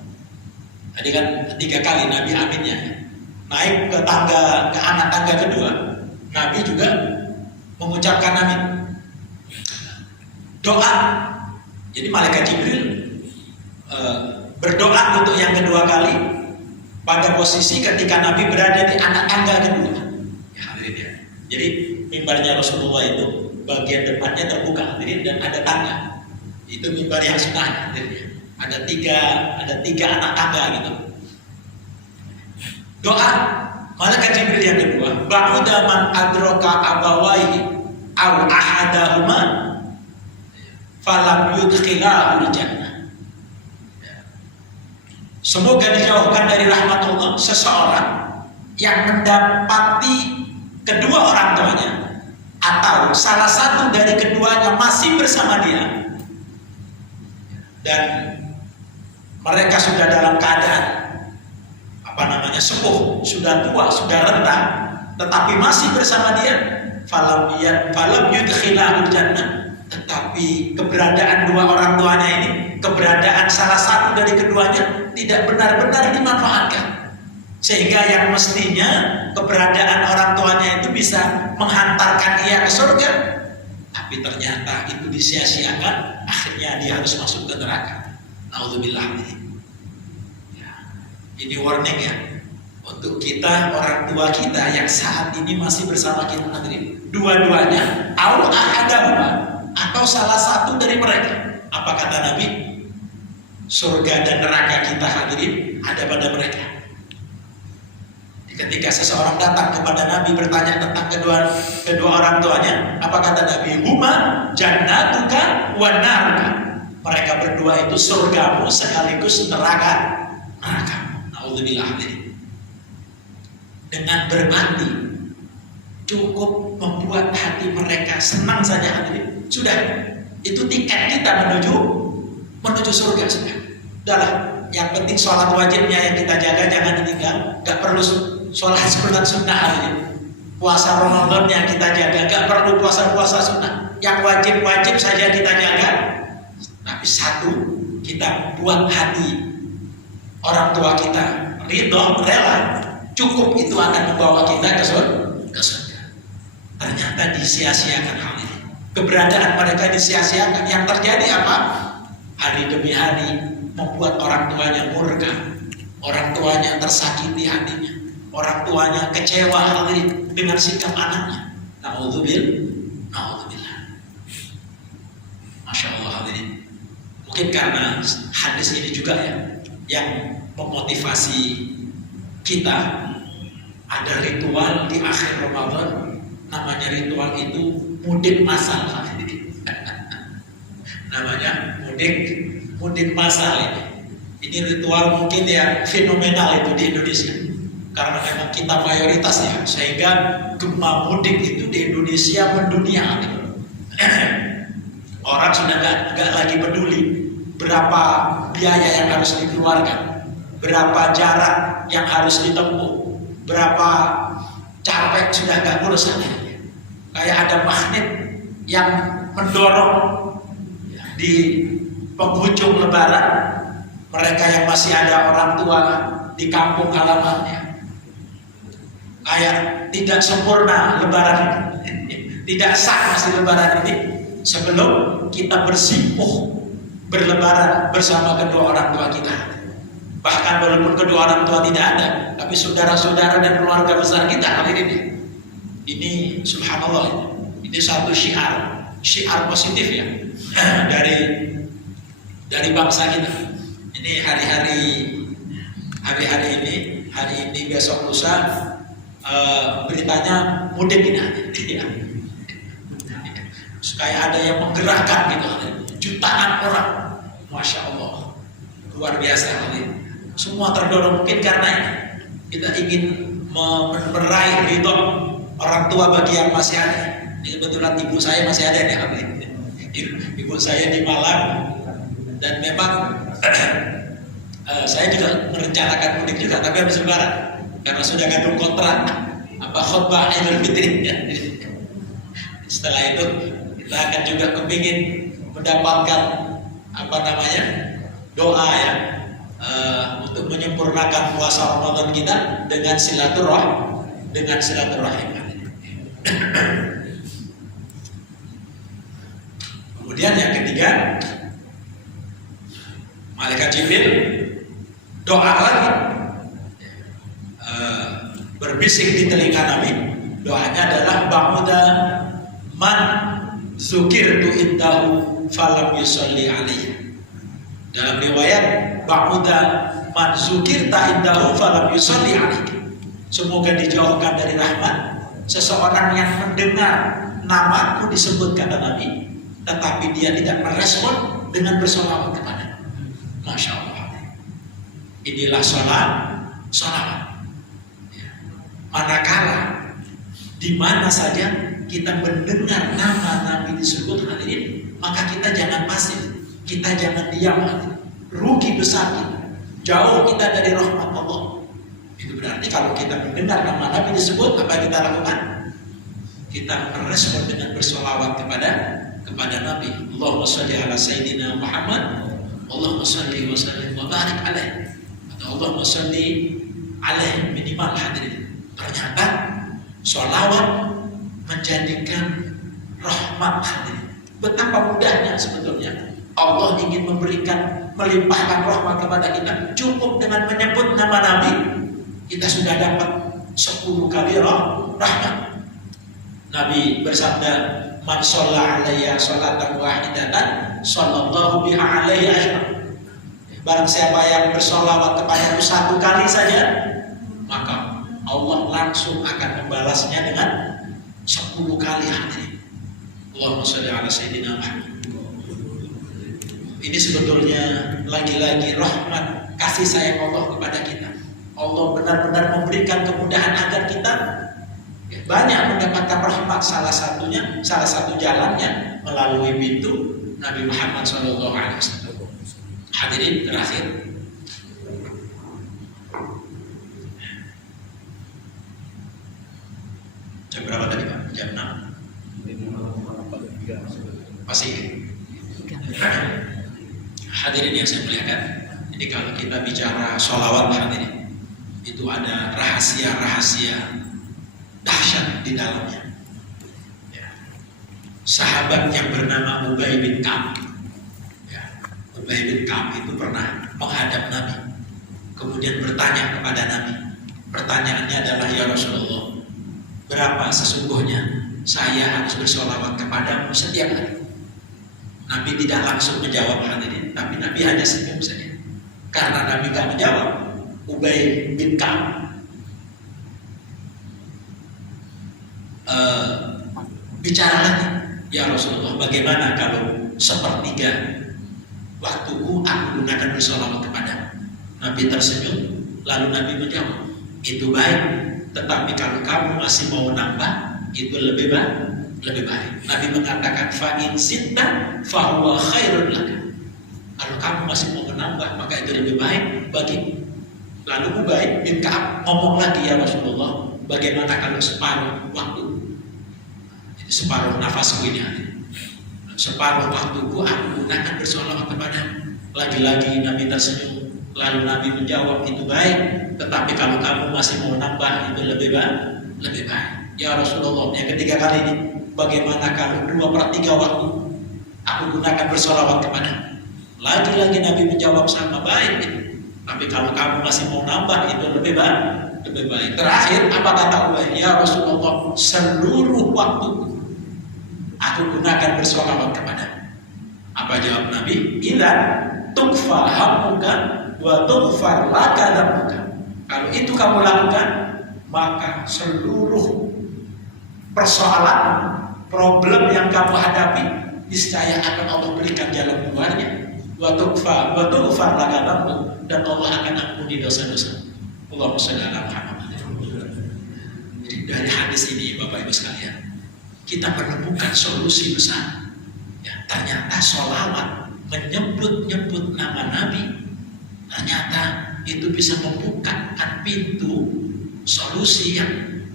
Tadi kan 3 kali Nabi aminnya. Naik ke anak tangga kedua, Nabi juga mengucapkan amin. Doa. Jadi malaikat Jibril berdoa untuk yang kedua kali pada posisi ketika Nabi berada di anak tangga kedua. Ya, hadirin ya. Jadi mimbarnya Rasulullah itu bagian depannya terbuka hadirin, dan ada tangga. Itu mimbar yang sunnah hadirin. Ada tiga anak tangga gitu. Doa malaikat Jibril yang kedua, ba'uda man adraka abawaihi aw ahadahuma falam yudkhilahul jannah. Semoga dijauhkan dari rahmat Allah seseorang yang mendapati kedua orang tuanya atau salah satu dari keduanya masih bersama dia, dan mereka sudah dalam keadaan sepuh, sudah tua, sudah renta, tetapi masih bersama dia, falam yudkhilahul jannah, tetapi keberadaan dua orang tuanya ini, keberadaan salah satu dari keduanya tidak benar-benar dimanfaatkan, sehingga yang mestinya keberadaan orang tuanya itu bisa menghantarkan ia ke surga, tapi ternyata itu disia-siakan, akhirnya dia harus masuk ke neraka. Naudzubillah. Ya, ini warning ya untuk kita, orang tua kita yang saat ini masih bersama kita hadirin. Dua-duanya, atau salah satu dari mereka. Apa kata Nabi? Surga dan neraka kita hadirin ada pada mereka. Ketika seseorang datang kepada Nabi bertanya tentang kedua orang tuanya, apa kata Nabi? Huma jannatuka wa naruka. Mereka berdua itu surgamu sekaligus neraka. Naudzubillah. Dengan berbakti cukup membuat hati mereka senang saja hadirin. Sudah, itu tiket kita menuju surga sudah. Udahlah, yang penting sholat wajibnya yang kita jaga jangan ditinggal. Gak perlu sholat sunnah hadirin. Puasa Ramadan yang kita jaga, gak perlu puasa sunnah. Yang wajib saja kita jaga. Tapi satu, kita buat hati orang tua kita ridho, rela, cukup itu akan membawa kita ke surga. Ternyata disia-siakan hal ini. Keberadaan mereka disia-siakan. Yang terjadi apa? Hari demi hari membuat orang tuanya murka, orang tuanya tersakiti hatinya, orang tuanya kecewa hadirin dengan sikap anaknya. Naudzubillah. Masya Allah hadirin. Mungkin karena hadis ini juga ya yang memotivasi kita Ada ritual di akhir Ramadan, namanya ritual itu mudik masal. Namanya mudik masal ini. Ini ritual mungkin yang fenomenal itu di Indonesia. Karena memang kita mayoritas ya, sehingga gempa mudik itu di Indonesia mendunia. Orang sudah nggak lagi peduli berapa biaya yang harus dikeluarkan, berapa jarak yang harus ditempuh, berapa capek, sudah nggak urusan. Kayak ada magnet yang mendorong di penghujung Lebaran. Mereka yang masih ada orang tua di kampung halamannya, kayak tidak sempurna Lebaran ini, tidak sah masih Lebaran ini sebelum kita bersimpuh berlebaran bersama kedua orang tua kita. Bahkan walaupun kedua orang tua tidak ada, tapi saudara-saudara dan keluarga besar kita hari ini subhanallah, ini satu syiar positif ya dari bangsa kita. Ini hari-hari ini besok lusa beritanya mudik ini ya. Kayak ada yang menggerakkan gitu, jutaan orang, masya Allah, luar biasa. Semua terdorong mungkin karena kita ingin meraih ridho orang tua bagi yang masih ada. Ini kebetulan ibu saya masih ada nih, ibu saya di Malang, dan memang saya juga merencanakan mudik juga, tapi habis Lebaran karena sudah gantung kontrak khutbah Idul Fitri. Setelah itu kita akan juga kepingin mendapatkan doa ya untuk menyempurnakan puasa Ramadan kita dengan silaturahim. Kemudian yang ketiga, Malaikat Jibril doa lagi, berbisik di telinga Nabi. Doanya adalah ba'uda man zukirtu indahu falam yusalli alaihi. Dalam riwayat ba'uda man zukirta indahu falam yusalli alaihi. Semoga dijauhkan dari rahmat seseorang yang mendengar namaku disebut kata Nabi, tetapi dia tidak merespon dengan bersolawat kepada. Masya Allah. Inilah salawat. Manakala di mana saja kita mendengar nama Nabi disebut hadirin, maka kita jangan pasif, kita jangan diam. Rugi besar kita, jauh kita dari rahmat Allah. Itu berarti kalau kita mendengar nama Nabi disebut, apa yang kita lakukan? Kita merespon dengan bersolawat kepada Nabi. Allahumma sholli ala Sayyidina Muhammad, Allahumma sholli wa sallim wa barik alaih, atau Allahumma sholli alaih minimal hadirin. Ternyata sholawat menjadikan rahmat hadirin. Betapa mudahnya sebetulnya Allah ingin melimpahkan rahmat kepada kita. Cukup dengan menyebut nama Nabi, kita sudah dapat 10 kali rahmat. Nabi bersabda, man sholla alayya sholatan wahidatan sallallahu biha alayhi asyra. Barang siapa yang bersolawat kepadaku 1 kali saja, maka Allah langsung akan membalasnya dengan 10 kali hadirin. Allahumma sholli ala Sayyidina Muhammad. Ini sebetulnya lagi-lagi rahmat kasih sayang Allah kepada kita. Allah benar-benar memberikan kemudahan agar kita banyak mendapatkan rahmat. Salah satu jalannya melalui pintu Nabi Muhammad SAW. Hadirin terakhir, jam berapa tadi Pak? Jam 6? Masih? Hadirin yang saya muliakan, jadi kalau kita bicara sholawat hadirin, itu ada rahasia-rahasia dahsyat di dalamnya. Ya. Sahabat yang bernama Ubay bin Ka'ab, Ubay bin Ka'ab itu pernah menghadap Nabi, kemudian bertanya kepada Nabi. Pertanyaannya adalah, ya Rasulullah, berapa sesungguhnya saya harus bersolawat kepadamu setiap hari? Nabi tidak langsung menjawab hadirin, tapi Nabi hanya senyum saja. Karena Nabi tidak menjawab, Ubay bin Ka'ab bicara lagi, ya Rasulullah, bagaimana kalau sepertiga waktuku aku gunakan bersolawat kepada. Nabi tersenyum, lalu Nabi menjawab, itu baik, tetapi kalau kamu masih mau nambah, itu lebih baik. Nabi mengatakan, fa in sitta fa huwa khairun laka. Kalau kamu masih mau menambah, maka itu lebih baik bagi. Lalu Ubay bin Ka'ab ngomong lagi, ya Rasulullah, bagaimana kalau separuh waktu, separuh nafasku ini, separuh waktuku aku gunakan bersolawat kepada. Lagi-lagi Nabi tersenyum, lalu Nabi menjawab, itu baik, tetapi kalau kamu masih mau nambah, itu lebih baik. Ya Rasulullah, yang ketiga kali ini, bagaimana kalau 2/3 waktu aku gunakan bersolawat kepada. Lagi-lagi Nabi menjawab, sama baik itu, tapi kalau kamu masih mau nambah, itu lebih baik. Terakhir, apa kata Ubay? Ya Rasulullah, seluruh waktu aku gunakan bersolawat kepada. Apa jawab Nabi? Idzan tukfa hammuka wa tughfar laka dzambuka. Kalau itu kamu lakukan, maka seluruh persoalan, problem yang kamu hadapi, niscaya akan Allah berikan jalan keluarnya. Wa tughfar laka dzambuka, dan Allah akan ampuni dosa-dosa. Allahumma shalli ala Muhammad. Jadi dari hadis ini, Bapak Ibu sekalian, kita menemukan solusi besar. Ya, ternyata sholawat menyebut-nyebut nama Nabi, ternyata itu bisa membukakan pintu solusi yang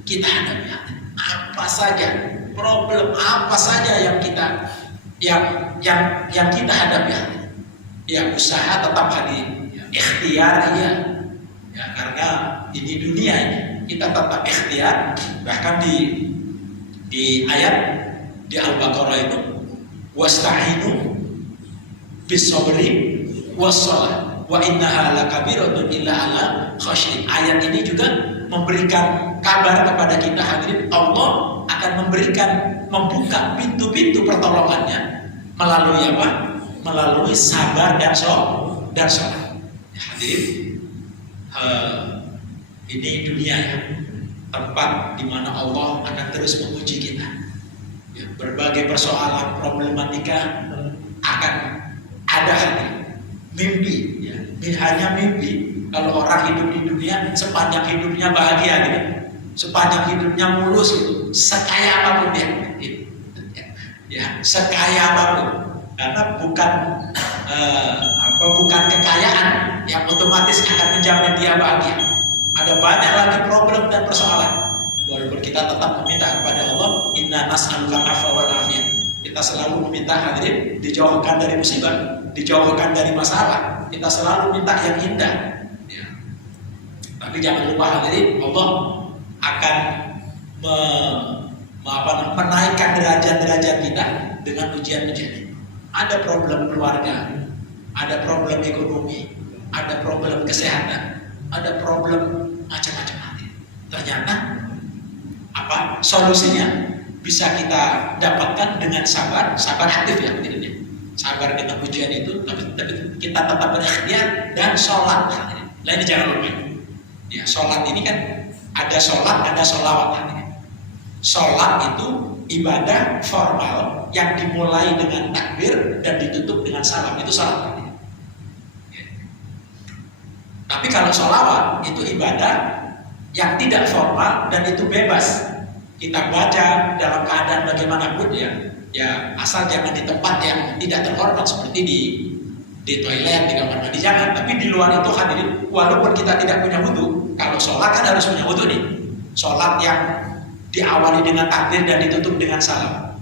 kita hadapi. Apa saja problem, apa saja yang kita hadapi, ya usaha tetap hadir, ikhtiar ya, karena ini dunia ini, kita tetap ikhtiar. Bahkan di ayat di Al-Baqarah itu, wasta'inu bis-sabri was-shalah wa innaha lakabiratun illa 'ala khasyin. Ayat ini juga memberikan kabar kepada kita, hadirin, Allah akan membuka pintu-pintu pertolongannya melalui apa? Melalui sabar dan sholat. Hadirin, ini dunia ya, tempat di mana Allah akan terus menguji kita. Ya, berbagai persoalan, problematika akan ada hadirin. Mimpi, ya, hanya mimpi. Kalau orang hidup di dunia, sepanjang hidupnya bahagia, gitu. Sepanjang hidupnya mulus, gitu. Sekaya apapun dia, ya, sekaya apapun, karena bukan kekayaan yang otomatis akan menjamin dia bahagia. Ada banyak lagi problem dan persoalan. Walaupun kita tetap meminta kepada Allah, inna nas'aluka al-'afwa wal 'afiyah. Kita selalu meminta, hadirin, dijauhkan dari musibah, dijauhkan dari masalah. Kita selalu minta yang indah. Ya. Tapi jangan lupa, hadirin, Allah akan menaikkan derajat-derajat kita dengan ujian-ujian. Ada problem keluarga, ada problem ekonomi, ada problem kesehatan, ada problem macam-macam. Ternyata apa solusinya bisa kita dapatkan dengan sabar aktif ya, sabar dengan ujian itu, tapi kita tetap berikhtiar dan sholat. Nah ini jangan lupa ya, sholat ini kan ada sholat, ada sholawat. Sholat itu ibadah formal yang dimulai dengan takbir dan ditutup dengan salam, itu sholat. Tapi kalau sholawat itu ibadah yang tidak formal dan itu bebas. Kita baca dalam keadaan bagaimanapun ya asal jangan di tempat yang tidak terhormat seperti di toilet, di kamar mandi, jangan. Tapi di luar itu, hadirin, walaupun kita tidak punya wudu, kalau sholat kan harus punya wudu nih. Sholat yang diawali dengan takbir dan ditutup dengan salam.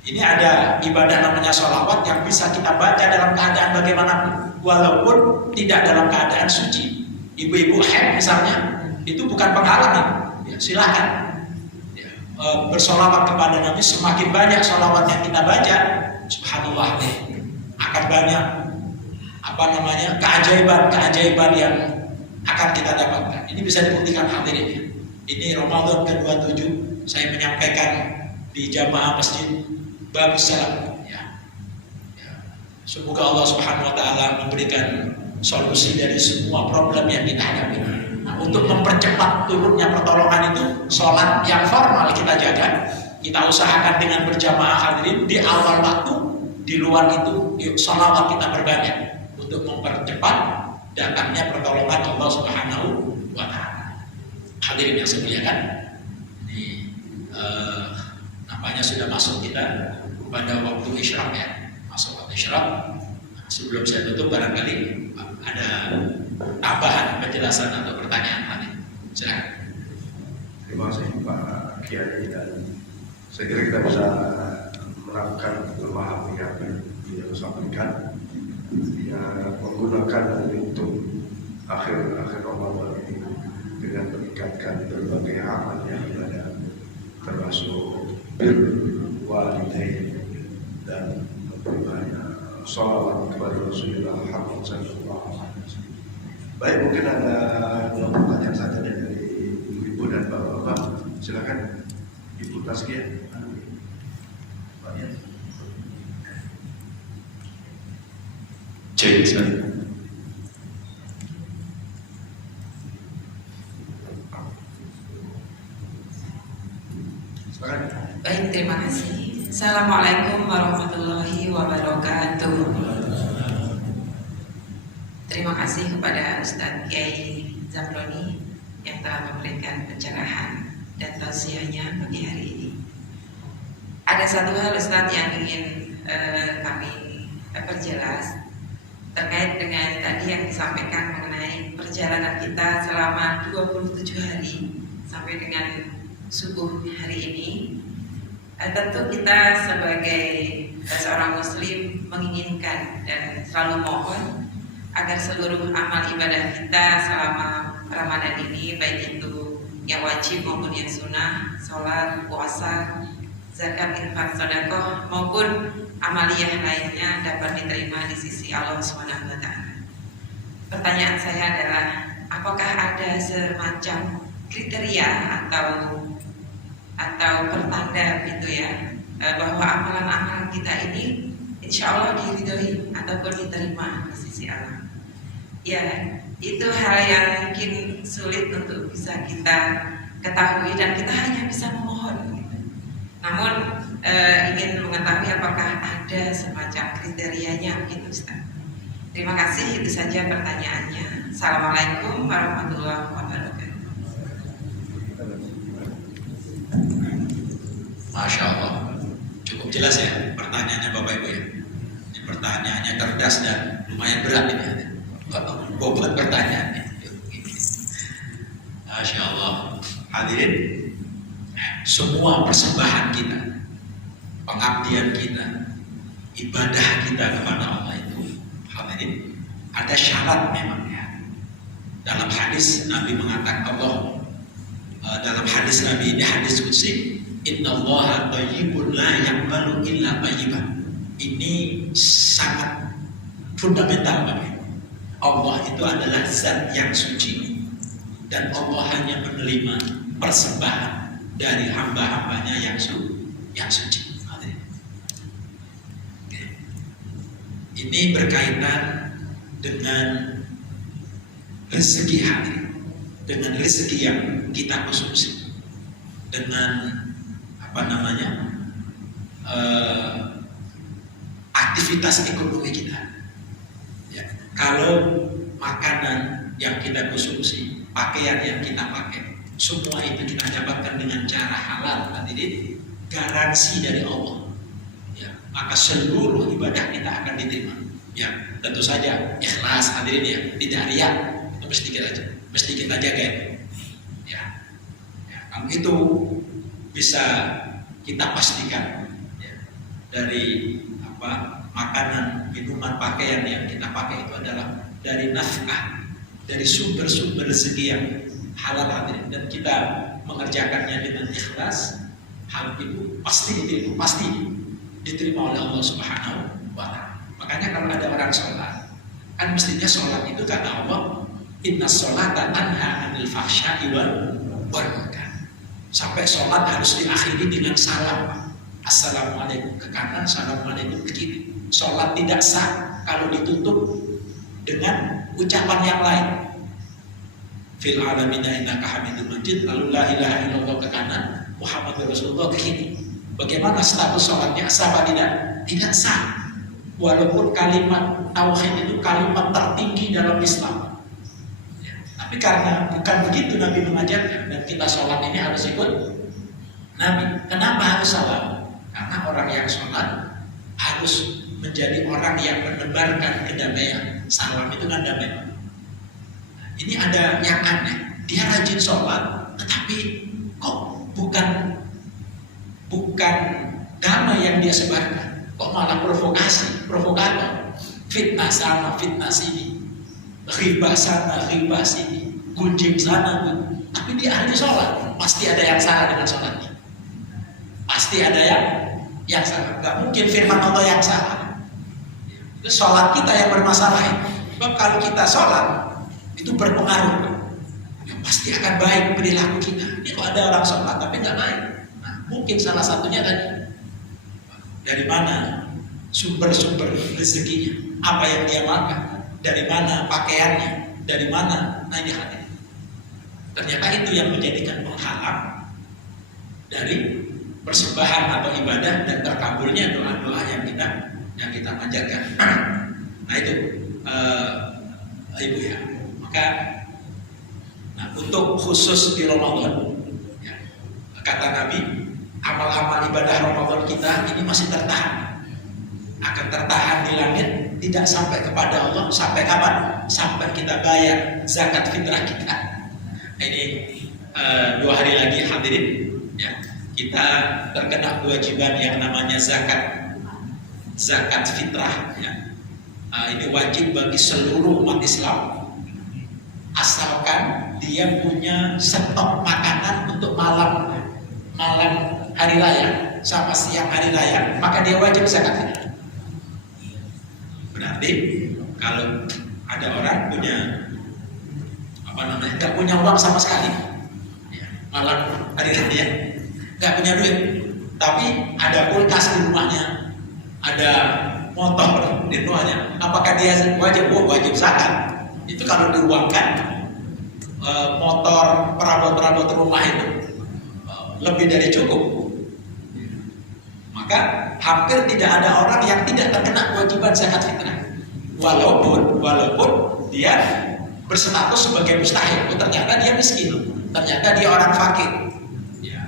Ini ada ibadah namanya sholawat yang bisa kita baca dalam keadaan bagaimanapun, walaupun tidak dalam keadaan suci. Ibu-ibu haid misalnya, itu bukan penghalang ya, silakan ya, bersolawat kepada Nabi. Semakin banyak solawat yang kita baca, subhanallah, akan banyak keajaiban yang akan kita dapatkan. Ini bisa dibuktikan, hadirin. Ini Ramadan ke-27 saya menyampaikan di jamaah masjid Babus Salam ya. Semoga Allah Subhanahu wa taala memberikan solusi dari semua problem yang kita hadapi. untuk mempercepat turunnya pertolongan itu, sholat yang formal kita jaga, kita usahakan dengan berjamaah hadirin di awal waktu, di luar itu yuk sholawat kita berbanyak untuk mempercepat datangnya pertolongan Allah Subhanahu wa Ta'ala. Hadirin yang saya muliakan, ini nampaknya sudah masuk kita pada waktu isyraq ya, masuk waktu isyraq. Sebelum saya tutup barangkali ada tambahan penjelasan atau pertanyaan tadi. Silakan. Terima kasih Pak Kiai, dan saya kira kita bisa menerapkan memahami apa yang dia sampaikan. Dia menggunakan momentum akhir Ramadan ini dengan meningkatkan berbagai amal yang ibadah, termasuk birrul walidain dan memberikan sholawat kepada Rasulullah Muhammad SAW. Baik, mungkin ada 2 pertanyaan saja dari ibu dan bapak-bapak. Silakan Ibu Tazkiyah. Cek, Baik, terima kasih. Assalamualaikum warahmatullahi wabarakatuh. Terima kasih kepada Ustadz Kiai Zamroni yang telah memberikan pencerahan dan tausiahnya pagi hari ini. Ada satu hal Ustadz yang ingin kami perjelas terkait dengan tadi yang disampaikan mengenai perjalanan kita selama 27 hari sampai dengan subuh hari ini. Tentu kita sebagai seorang muslim menginginkan dan selalu mohon agar seluruh amal ibadah kita selama Ramadan ini, baik itu yang wajib maupun yang sunnah, sholat, puasa, zakat, infak, sedekah maupun amaliyah lainnya dapat diterima di sisi Allah SWT. Pertanyaan saya adalah, apakah ada semacam kriteria atau pertanda gitu ya, bahwa amalan-amalan kita ini insya Allah diridhoi ataupun diterima di sisi Allah? Ya, itu hal yang mungkin sulit untuk bisa kita ketahui dan kita hanya bisa memohon gitu. Namun ingin mengetahui apakah ada semacam kriterianya gitu Ustaz. Terima kasih, itu saja pertanyaannya. Assalamualaikum warahmatullahi wabarakatuh. Masya Allah, cukup jelas ya pertanyaannya Bapak Ibu ya. Ini pertanyaannya cerdas dan lumayan berat ini. Bobot pertanyaannya. Masya Allah. Hadirin, semua persembahan kita, pengabdian kita, ibadah kita kepada Allah itu, hadirin, ada syarat memang ya. Dalam hadis Nabi mengatakan dalam hadis Nabi ini hadis qudsi, innallaha thayyibun la yaqbalu illa thayyiban. Ini sangat fundamental Bapak Ibu. Allah itu adalah zat yang suci dan Allah hanya menerima persembahan dari hamba-hambanya yang suci. Ini berkaitan dengan rezeki hati, dengan rezeki yang kita konsumsi, dengan aktivitas ekonomi kita. Ya, kalau makanan yang kita konsumsi, pakaian yang kita pakai, semua itu kita dapatkan dengan cara halal, hadirin, garansi dari Allah. Ya, maka seluruh ibadah kita akan diterima. Ya, tentu saja ikhlas hadirin ya, tidak riya, itu mesti kita jaga. Ya, kalau itu bisa kita pastikan ya, dari makanan, minuman, pakaian yang kita pakai itu adalah dari nafkah, dari sumber-sumber rezeki yang halal hadirin, dan kita mengerjakannya dengan ikhlas, hal itu pasti diterima oleh Allah Subhanahu wa Ta'ala. Makanya kalau ada orang sholat, kan mestinya sholat itu kata Allah, inna sholata tanha anil fahsya'i wal munkar. Sampai sholat harus diakhiri dengan salam. Assalamualaikum ke kanan, assalamualaikum ke kiri. Sholat tidak sah kalau ditutup dengan ucapan yang lain. fil alamina innaka hamidum majid, lalu la ilaha illallah ke kanan, Muhammadur Rasulullah ke kiri. Bagaimana status sholatnya? Sah apa tidak? Tidak sah. Walaupun kalimat tauhid itu kalimat tertinggi dalam Islam. Ya, tapi karena bukan begitu Nabi mengajarkan, dan kita sholat ini harus ikut Nabi. Kenapa harus sholat? Karena orang yang sholat harus menjadi orang yang menebarkan kedamaian. Salam itu kan damai. Ini ada yang aneh. Dia rajin sholat, tetapi kok bukan damai yang dia sebarkan, kok malah provokator, fitnah sana, fitnah sini, ghibah sana, ghibah sini, gunjing sana, tapi dia ahli sholat. Pasti ada yang salah dengan sholatnya. Pasti ada yang salah. Gak mungkin firman Allah yang salah. Itu sholat kita yang bermasalah. Sebab kalau kita sholat itu berpengaruh. Ya, pasti akan baik perilaku kita. Ini kok ada orang sholat tapi nggak baik. Mungkin salah satunya tadi, dari mana sumber-sumber rezekinya, apa yang dia makan, dari mana pakaiannya, dari mana, nah ini hati. Ternyata itu yang menjadikan penghalang dari persembahan atau ibadah dan terkabulnya doa-doa yang kita panjatkan. Nah itu Ibu ya. Maka untuk khusus di Ramadan, ya, kata Nabi, amal-amal ibadah Ramadan kita ini masih tertahan, akan tertahan di langit, tidak sampai kepada Allah. Sampai kapan? Sampai kita bayar zakat fitrah kita. Ini 2 hari lagi hadirin, ya, kita terkena kewajiban yang namanya zakat fitrah. Ya. Ini wajib bagi seluruh umat Islam, asalkan dia punya stok makanan untuk malam hari raya sama siang hari raya, maka dia wajib zakat fitrah. Berarti kalau ada orang punya nggak punya uang sama sekali, ya, malam hari raya nggak punya duit, tapi ada kulkas di rumahnya, ada motor di rumahnya, apakah dia wajib zakat? Itu kalau diuangkan, motor, perabot rumah itu lebih dari cukup. Maka hampir tidak ada orang yang tidak terkena kewajiban zakat fitrah, walaupun dia berstatus sebagai mustahik. Ternyata dia miskin, ternyata dia orang fakir, ya,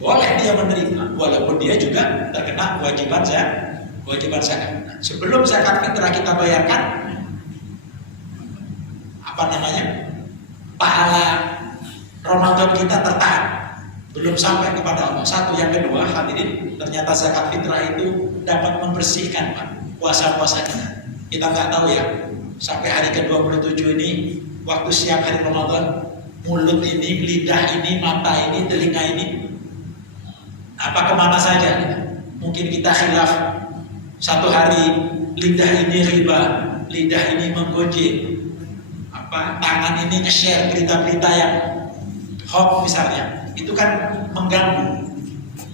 boleh dia menerima walaupun dia juga terkena kewajiban zakat. Sebelum zakat fitrah kita bayarkan, pahala Ramadan kita tertahan, belum sampai kepada Allah. Satu, yang kedua, hadirin, ternyata zakat fitrah itu dapat membersihkan puasa-puasa kita. Kita nggak tahu ya, sampai hari ke-27 ini, waktu siang hari Ramadan, mulut ini, lidah ini, mata ini, telinga ini, apa kemana saja? Mungkin kita khilaf. Satu hari lidah ini riba, lidah ini menggojek, tangan ini nge-share berita-berita yang hoax misalnya. Itu kan mengganggu,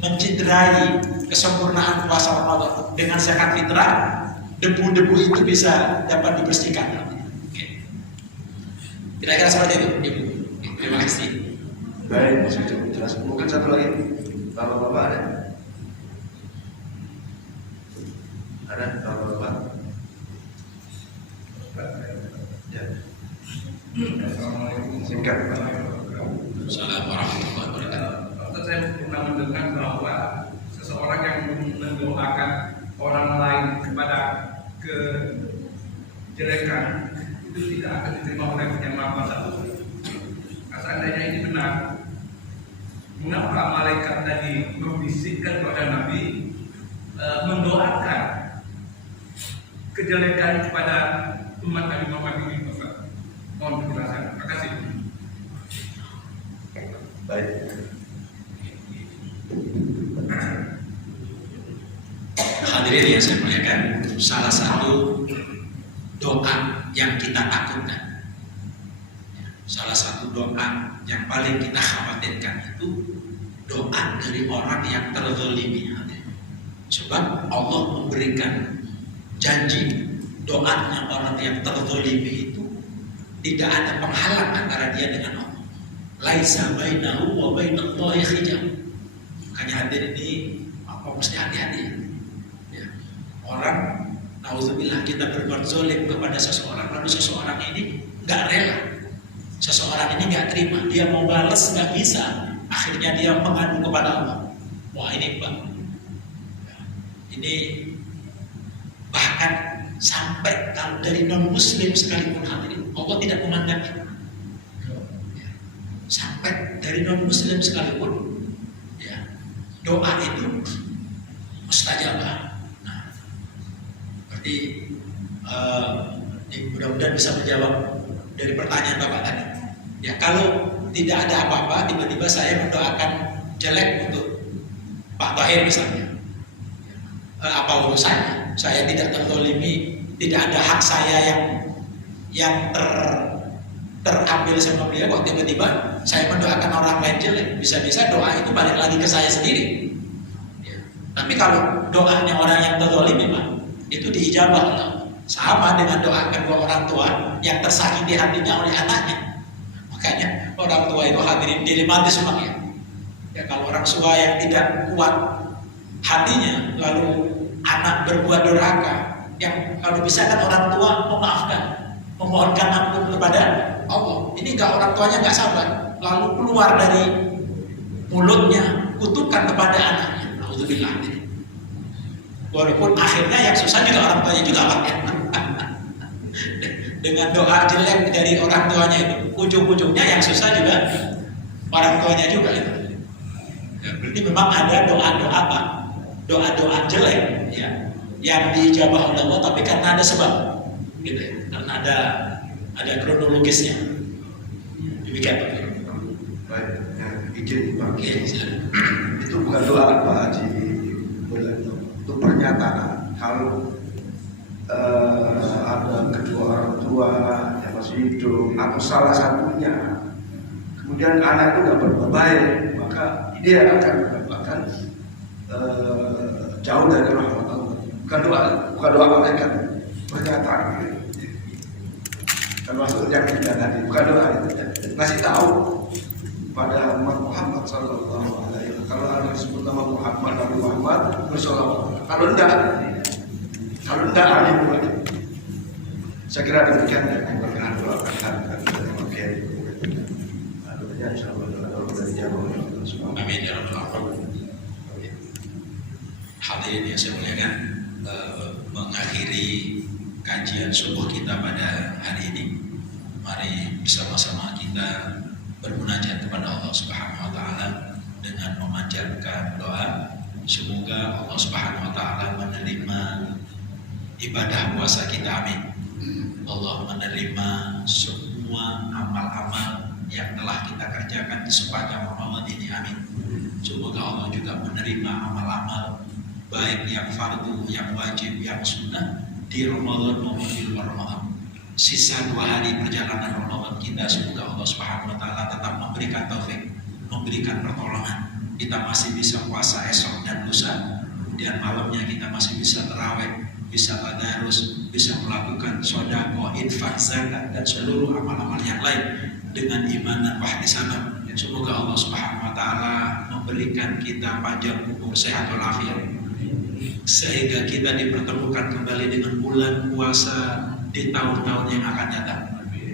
mencederai kesempurnaan puasa Ramadan. Dengan zakat fitrah, debu-debu itu bisa dapat dibersihkan. Oke. Kira-kira seperti itu, Ibu. Terima kasih. Baik, masih cukup jelas. Mungkin satu lagi, Bapak-bapak ada? Ada Bapak-bapak? Ya. Assalamualaikum. Singkat. Assalamualaikum warahmatullahi wabarakatuh. Saya pernah mendengar bahwa seseorang yang mendoakan orang lain kepada kejelekan itu tidak akan diterima oleh Yang Maha Kuasa. Seandainya ini benar, mengapa malaikat tadi membisikkan kepada Nabi mendoakan kejelekan kepada umat Nabi Muhammad ini? Mohon penjelasan. Terima kasih. Baik. Hadirin yang saya muliakan, salah satu doa yang kita takutkan, salah satu doa yang paling kita khawatirkan itu doa dari orang yang terzalimi. Sebab Allah memberikan janji, doanya orang yang terzalimi itu tidak ada penghalang antara dia dengan Allah. Laisa bainahu wa bainallahi hijab. Makanya hadirin ini apa mesti hati-hati ya. Orang nauzubillah kita berbuat zalim kepada seseorang, lalu seseorang ini nggak rela, seseorang ini nggak terima, dia mau balas nggak bisa, akhirnya dia mengadu kepada Allah. Wah ini bang, ini bahkan sampai kalau dari non muslim sekalipun hadirin, Allah tidak memandang itu. Sampai dari non muslim sekalipun ya, doa itu mustajabah. Nah, berarti mudah-mudahan bisa menjawab dari pertanyaan Bapak tadi. Ya, kalau tidak ada apa-apa, tiba-tiba saya mendoakan jelek untuk Pak Tahir misalnya, apa urusannya? Saya tidak terzalimi, tidak ada hak saya yang terambil sama beliau. Kok tiba-tiba saya mendoakan orang lain jelek? Bisa-bisa doa itu balik lagi ke saya sendiri. Ya. Tapi kalau doanya orang yang terzalimi, Pak, itu diijabah Allah. Sama dengan doa kedua orang tua yang tersakiti hatinya oleh anaknya. Makanya orang tua itu hadirin dilematis semuanya. Ya, kalau orang tua yang tidak kuat hatinya, lalu anak berbuat durhaka, yang kalau bisa kan orang tua memaafkan, memohonkan ampun kepada Allah. Ini orang tuanya nggak sabar, lalu keluar dari mulutnya kutukan kepada anaknya. Alhamdulillah. Walaupun akhirnya yang susah juga orang tuanya juga Pak ya. Dengan doa jelek dari orang tuanya itu, ujung-ujungnya yang susah juga orang tuanya juga itu. Ya, berarti memang ada doa-doa Pak, doa-doa jelek ya, yang diijabah oleh Allah, tapi karena ada sebab, gitu ya, karena ada kronologisnya. Demikian Pak. Baik, izin Pak. Oke, silakan. Itu bukan doa Pak Haji, itu pernyataan. Kalau ada kedua orang tua yang masih hidup atau salah satunya, kemudian anak itu nggak berbuat baik, maka dia akan mendapatkan jauh dari rahmat Allah. Bukan doa malaikat, pernyataan. Termasuk yang kita tadi, bukan doa itu. Ngasih tahu pada Muhammad Sallallahu Alaihi Wasallam. Kalau ada disebut nama Muhammad, Nabi Muhammad, Rasulullah. Kalau enggak ahli buat. Saya kira demikian yang berkenan doakan. Oke. Ya insyaallah dari jawab semua. Amin ya rabbal alamin. Hadirin yang saya muliakan, mengakhiri kajian subuh kita pada hari ini, mari bersama-sama kita bermunajat kepada Allah Subhanahu wa taala dengan memanjatkan doa. Semoga Allah Subhanahu wa taala menerima ibadah puasa kita, amin. Allah menerima semua amal-amal yang telah kita kerjakan di sepanjang Ramadan ini, amin. Semoga Allah juga menerima amal-amal baik yang fardu, yang wajib, yang sunnah di Ramadan maupun di luar Ramadan. Sisa 2 hari perjalanan Ramadan kita, semoga Allah Subhanahu wa taala tetap memberikan taufik, memberikan pertolongan. Kita masih bisa puasa esok dan lusa, kemudian malamnya kita masih bisa tarawih, bisa tadarus, bisa melakukan sedekah, infak, zakat dan seluruh amal-amal yang lain dengan iman dan ihtisaban. Semoga Allah Subhanahu wa taala memberikan kita panjang umur, sehat walafiat, sehingga kita dipertemukan kembali dengan bulan puasa di tahun-tahun yang akan datang.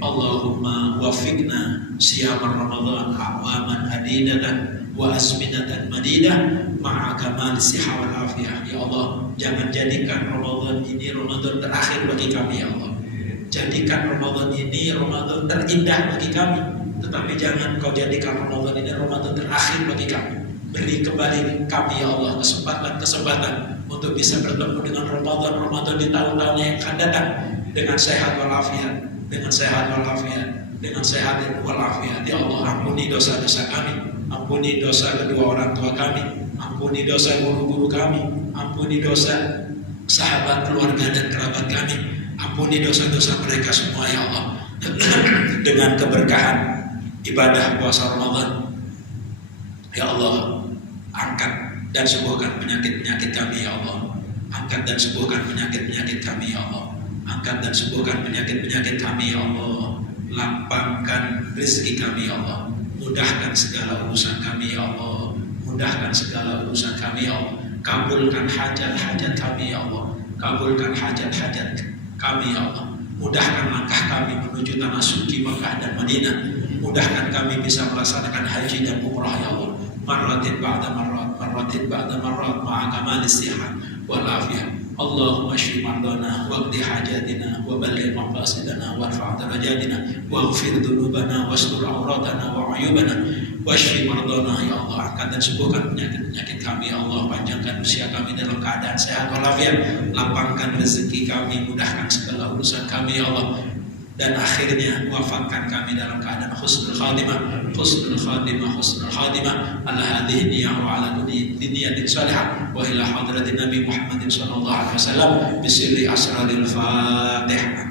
Allahumma wafiqna siyamar Ramadan awaman adidatan wa asminatan madidah ma'a kamal siha wal afiyah. Ya Allah, jangan jadikan Ramadan ini Ramadan terakhir bagi kami ya Allah. Jadikan Ramadan ini Ramadan terindah bagi kami, tetapi jangan kau jadikan Ramadan ini Ramadan terakhir bagi kami. Beri kembali kami ya Allah kesempatan untuk bisa bertemu dengan Ramadan di tahun-tahun yang akan datang dengan sehat walafiat, dengan sehat walafiat, dengan sehat walafiat. Ya Allah, ampuni dosa-dosa kami, ampuni dosa kedua orang tua kami, ampuni dosa guru-guru kami, ampuni dosa sahabat, keluarga dan kerabat kami, ampuni dosa-dosa mereka semua ya Allah. Dengan keberkahan ibadah puasa Ramadan, ya Allah, angkat dan sembuhkan penyakit-penyakit kami ya Allah. Angkat dan sembuhkan penyakit-penyakit kami ya Allah. Angkat dan sembuhkan penyakit-penyakit kami ya Allah. lapangkan rezeki kami ya Allah, mudahkan segala urusan kami ya Allah, mudahkan segala urusan kami ya Allah, kabulkan hajat-hajat kami ya Allah, kabulkan hajat-hajat kami ya Allah, mudahkan langkah kami menuju tanah suci Makkah dan Madinah, mudahkan kami bisa melaksanakan haji dan umrah ya Allah, marratin ba'da marrat ma'a kamalis sihat wal afiyah. Allahumma shfi mardana waqdi hajatina wa balligh maqasidana warfa' darajatina waghfir dhunubana wastur auratana wa uyubana washfi mardana ya Allah, angkat dan sembuhkan penyakit-penyakit kami ya Allah, panjangkan usia kami dalam keadaan sehat walafiat, lapangkan rezeki kami, mudahkan segala urusan kami ya Allah, dan akhirnya wafatkan kami dalam keadaan husnul khatimah ala hadhihi niyyah wa ala kulli niyyatin salihah wa ila hadratin Nabi Muhammadin sallallahu alaihi wasallam bisirri asraril Fatihah.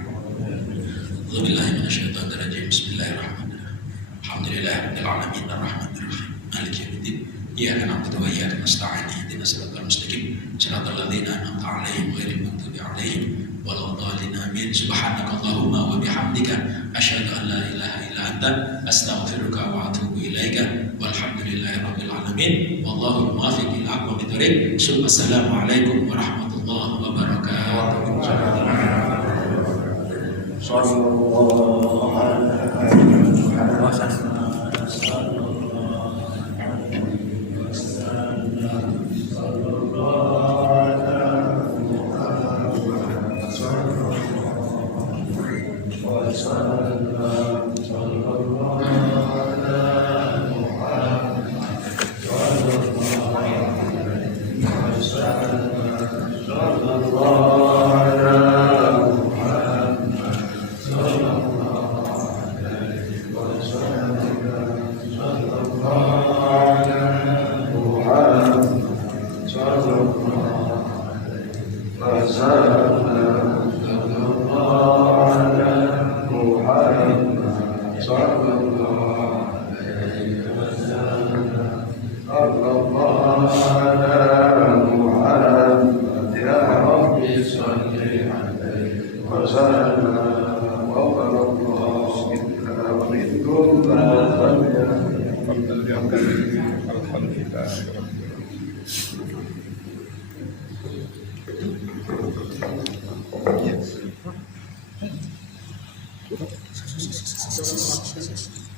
Billahi minasyaitonir rajim. Bismillahirrahmanirrahim. Alhamdulillahirabbil alamin arrahmanir rahim maliki yaumiddin iyyaka na'budu wa iyyaka nasta'in ihdinas siratal mustaqim siratal ladzina an'amta 'alaihim ghairil maghdubi 'alaihim waladdallin amin. Subhanakallahumma wa bihamdika asyhadu an la ilaha illa anta astaghfiruka wa atubu ilaika walhamdulillahi rabbil alamin wallahu muwaffiq ila aqwamit thoriq. Assalamualaikum warahmatullahi wabarakatuh. Sallallahu alaihi wasallam. Yes.